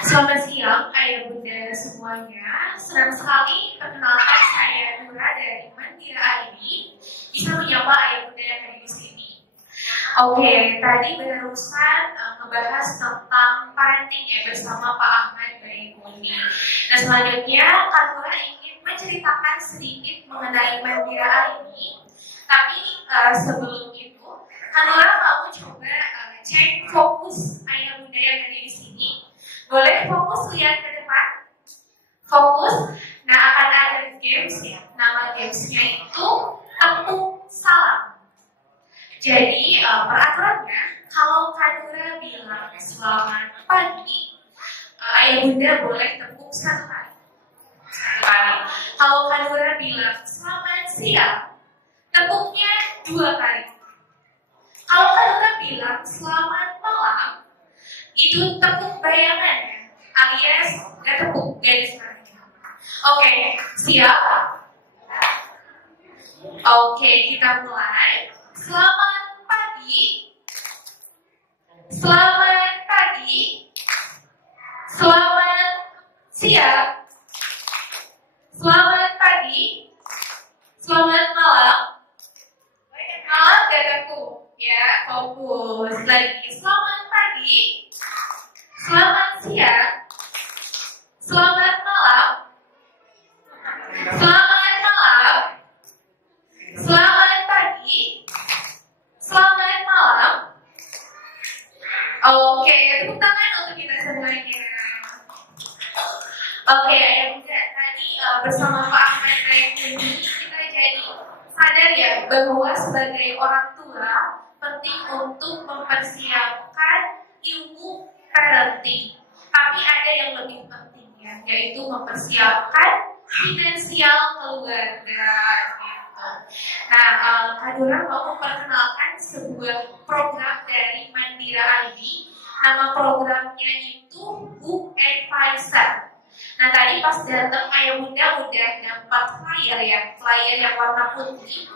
Selamat siang, ayah bunda semuanya. Senang sekali perkenalkan saya Nura dari Mandira ID. Bisa menyapa ayah bunda yang ada di sini. Oke, tadi barusan ngebahas tentang parenting ya bersama Pak Ahmad Baikuni. Nah selanjutnya Kak Nura ingin menceritakan sedikit mengenai Mandira ID. Tapi sebelum itu, Kak Nura mau coba cek fokus ayah bunda yang ada di sini. Boleh fokus lihat ke depan? Fokus. Nah akan ada games ya. Nama gamesnya itu tepuk salam. Jadi peraturannya kalau Kak Nura bilang selamat pagi, ayah bunda boleh tepuk satu kali. Kalau Kak Nura bilang selamat siang, tepuknya 2 kali. Kalau Kak Nura bilang selamat malam, itu tepuk bayangan ya, alias gak tepuk garis merahnya. Oke, siap? Oke, kita mulai. Selamat pagi. Selamat pagi. Selamat siang. Selamat pagi. Selamat malam. Malam gak tepuk ya, fokus lagi. Selamat pagi. Selamat siang. Selamat malam. Selamat malam. Selamat pagi. Selamat malam. Oke, tepuk tangan untuk kita semuanya. Oke, ayah bunda, tadi bersama Pak Ahmad Baikuni kita jadi sadar ya bahwa sebagai orang tua penting untuk mempersiapkan ilmu parenting. Tapi ada yang lebih penting ya, yaitu mempersiapkan finansial keluarga gitu. Nah, Kak Nura mau memperkenalkan sebuah program dari Mandira ID. Nama programnya itu Book Advisor. Nah, tadi pas datang ayah bunda udah dapat flyer ya, flyer yang warna putih.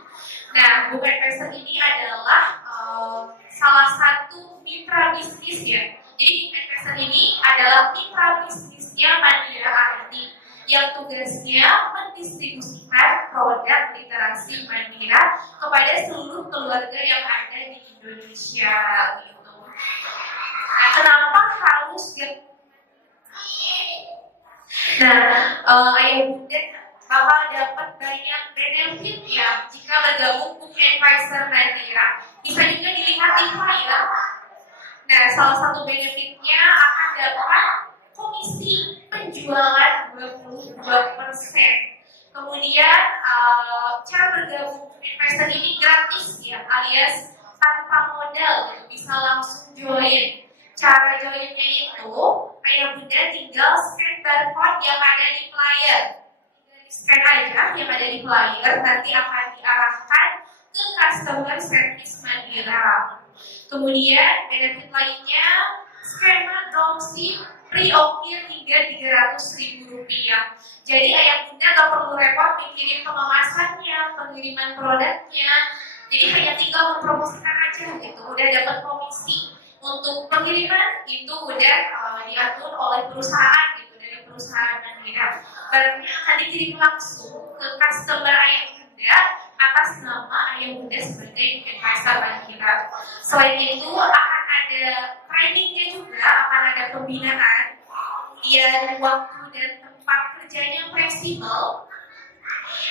Nah, Book Advisor ini adalah salah satu mitra bisnis ya. Jadi Advisor ini adalah mitra bisnisnya Mandira ID yang tugasnya mendistribusikan produk literasi Mandira kepada seluruh keluarga yang ada di Indonesia gitu. Nah, kenapa harus ayah bunda bakal dapat banyak benefit ya jika bergabung Book Advisor Mandira. Bisa juga dilihat di flyer. Nah, salah satu benefitnya akan dapat komisi penjualan 22%. Kemudian cara bergabung Book Advisor ini gratis ya, alias tanpa modal gitu, bisa langsung join. Cara joinnya itu ayah bunda tinggal scan barcode yang ada di flyer. Scan aja yang ada di flyer, nanti akan diarahkan ke customer service Mandira. Kemudian benefit lainnya skema dropship pre-ongkir hingga Rp300.000. Jadi ayah bunda gak perlu repot mikirin pengemasannya, pengiriman produknya. Jadi hanya tinggal mempromosikan aja gitu, udah dapat komisi. Untuk pengiriman itu udah diatur oleh perusahaan gitu, dari perusahaan Mandira. Barangnya akan dikirim langsung ke customer ayah bunda atas nama ayah bunda sebagai advisor Mandira. Selain itu akan ada trainingnya juga, akan ada pembinaan yang waktu dan tempat kerjanya fleksibel.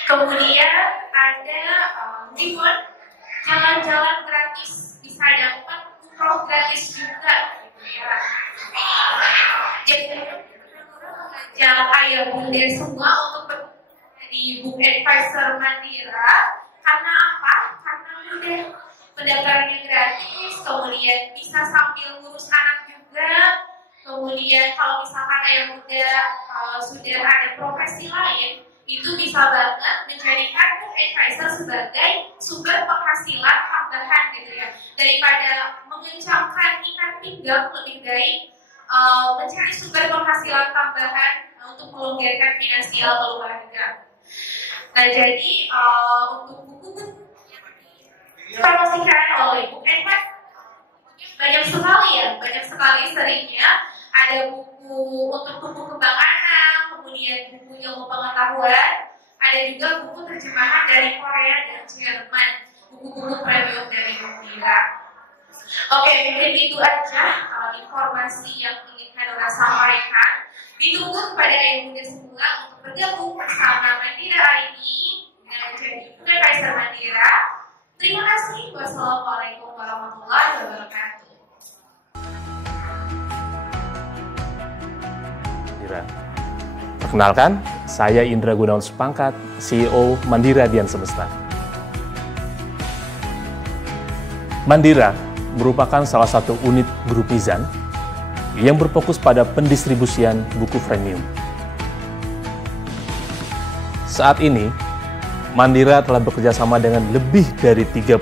Kemudian ada reward jalan-jalan gratis, bisa dapat umroh gratis juga gitu ya. Jadi mengajak ayah bunda semua untuk berada di Book Advisor Mandira. Karena apa? Karena mudah, pendaftarannya gratis, kemudian bisa sambil ngurus anak juga. Kemudian kalau misalkan ayah bunda sudah ada profesi lain, itu bisa banget menjadikan Book Advisor sebagai sumber penghasilan tambahan gitu ya. Daripada mengencangkan ikan pinggang, lebih baik mencari sumber penghasilan tambahan untuk melonggarkan finansial keluarga. Nah, jadi untuk buku-buku yang dipromosikan oleh Book Advisor banyak sekali seringnya Ada buku untuk tumbuh kembang anak, kemudian buku ilmu pengetahuan, ada juga buku terjemahan dari Korea dan Jerman, buku-buku premium dari Mandira. Oke, mungkin itu aja informasi yang ingin Hanura sampaikan. Ditunggu kepada ayah bunda semua untuk bergabung bersama Mandira ID dengan menjadi Book Advisor Mandira. Terima kasih. Wassalamualaikum warahmatullahi wabarakatuh. Perkenalkan, saya Indra Gunawan Supangkat, CEO Mandira Dian Semesta. Mandira merupakan salah satu unit grup Mizan yang berfokus pada pendistribusian buku premium. Saat ini, Mandira telah bekerjasama dengan lebih dari 30.000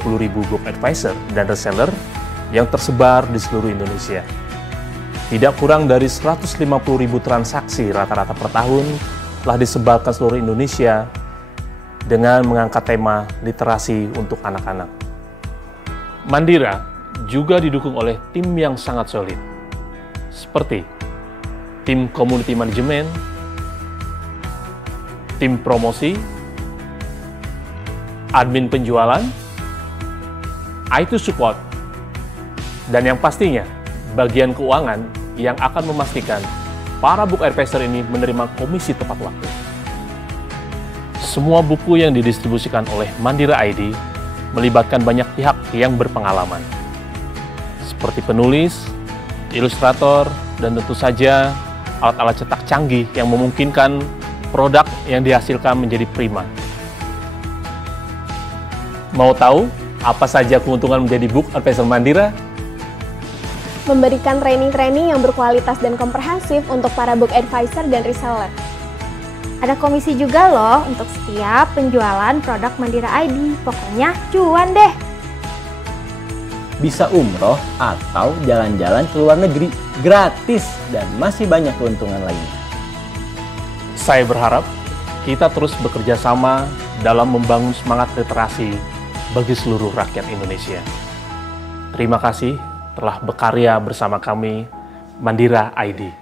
book advisor dan reseller yang tersebar di seluruh Indonesia. Tidak kurang dari 150.000 transaksi rata-rata per tahun telah disebarkan seluruh Indonesia dengan mengangkat tema literasi untuk anak-anak. Mandira juga didukung oleh tim yang sangat solid, seperti tim community management, tim promosi, admin penjualan, IT support, dan yang pastinya bagian keuangan yang akan memastikan para book advisor ini menerima komisi tepat waktu. Semua buku yang didistribusikan oleh Mandira ID melibatkan banyak pihak yang berpengalaman, seperti penulis, ilustrator, dan tentu saja alat-alat cetak canggih yang memungkinkan produk yang dihasilkan menjadi prima. Mau tahu apa saja keuntungan menjadi book advisor Mandira? Memberikan training-training yang berkualitas dan komprehensif untuk para book advisor dan reseller. Ada komisi juga loh untuk setiap penjualan produk Mandira ID. Pokoknya cuan deh. Bisa umroh atau jalan-jalan ke luar negeri gratis dan masih banyak keuntungan lainnya. Saya berharap kita terus bekerja sama dalam membangun semangat literasi bagi seluruh rakyat Indonesia. Terima kasih telah berkarya bersama kami, Mandira ID.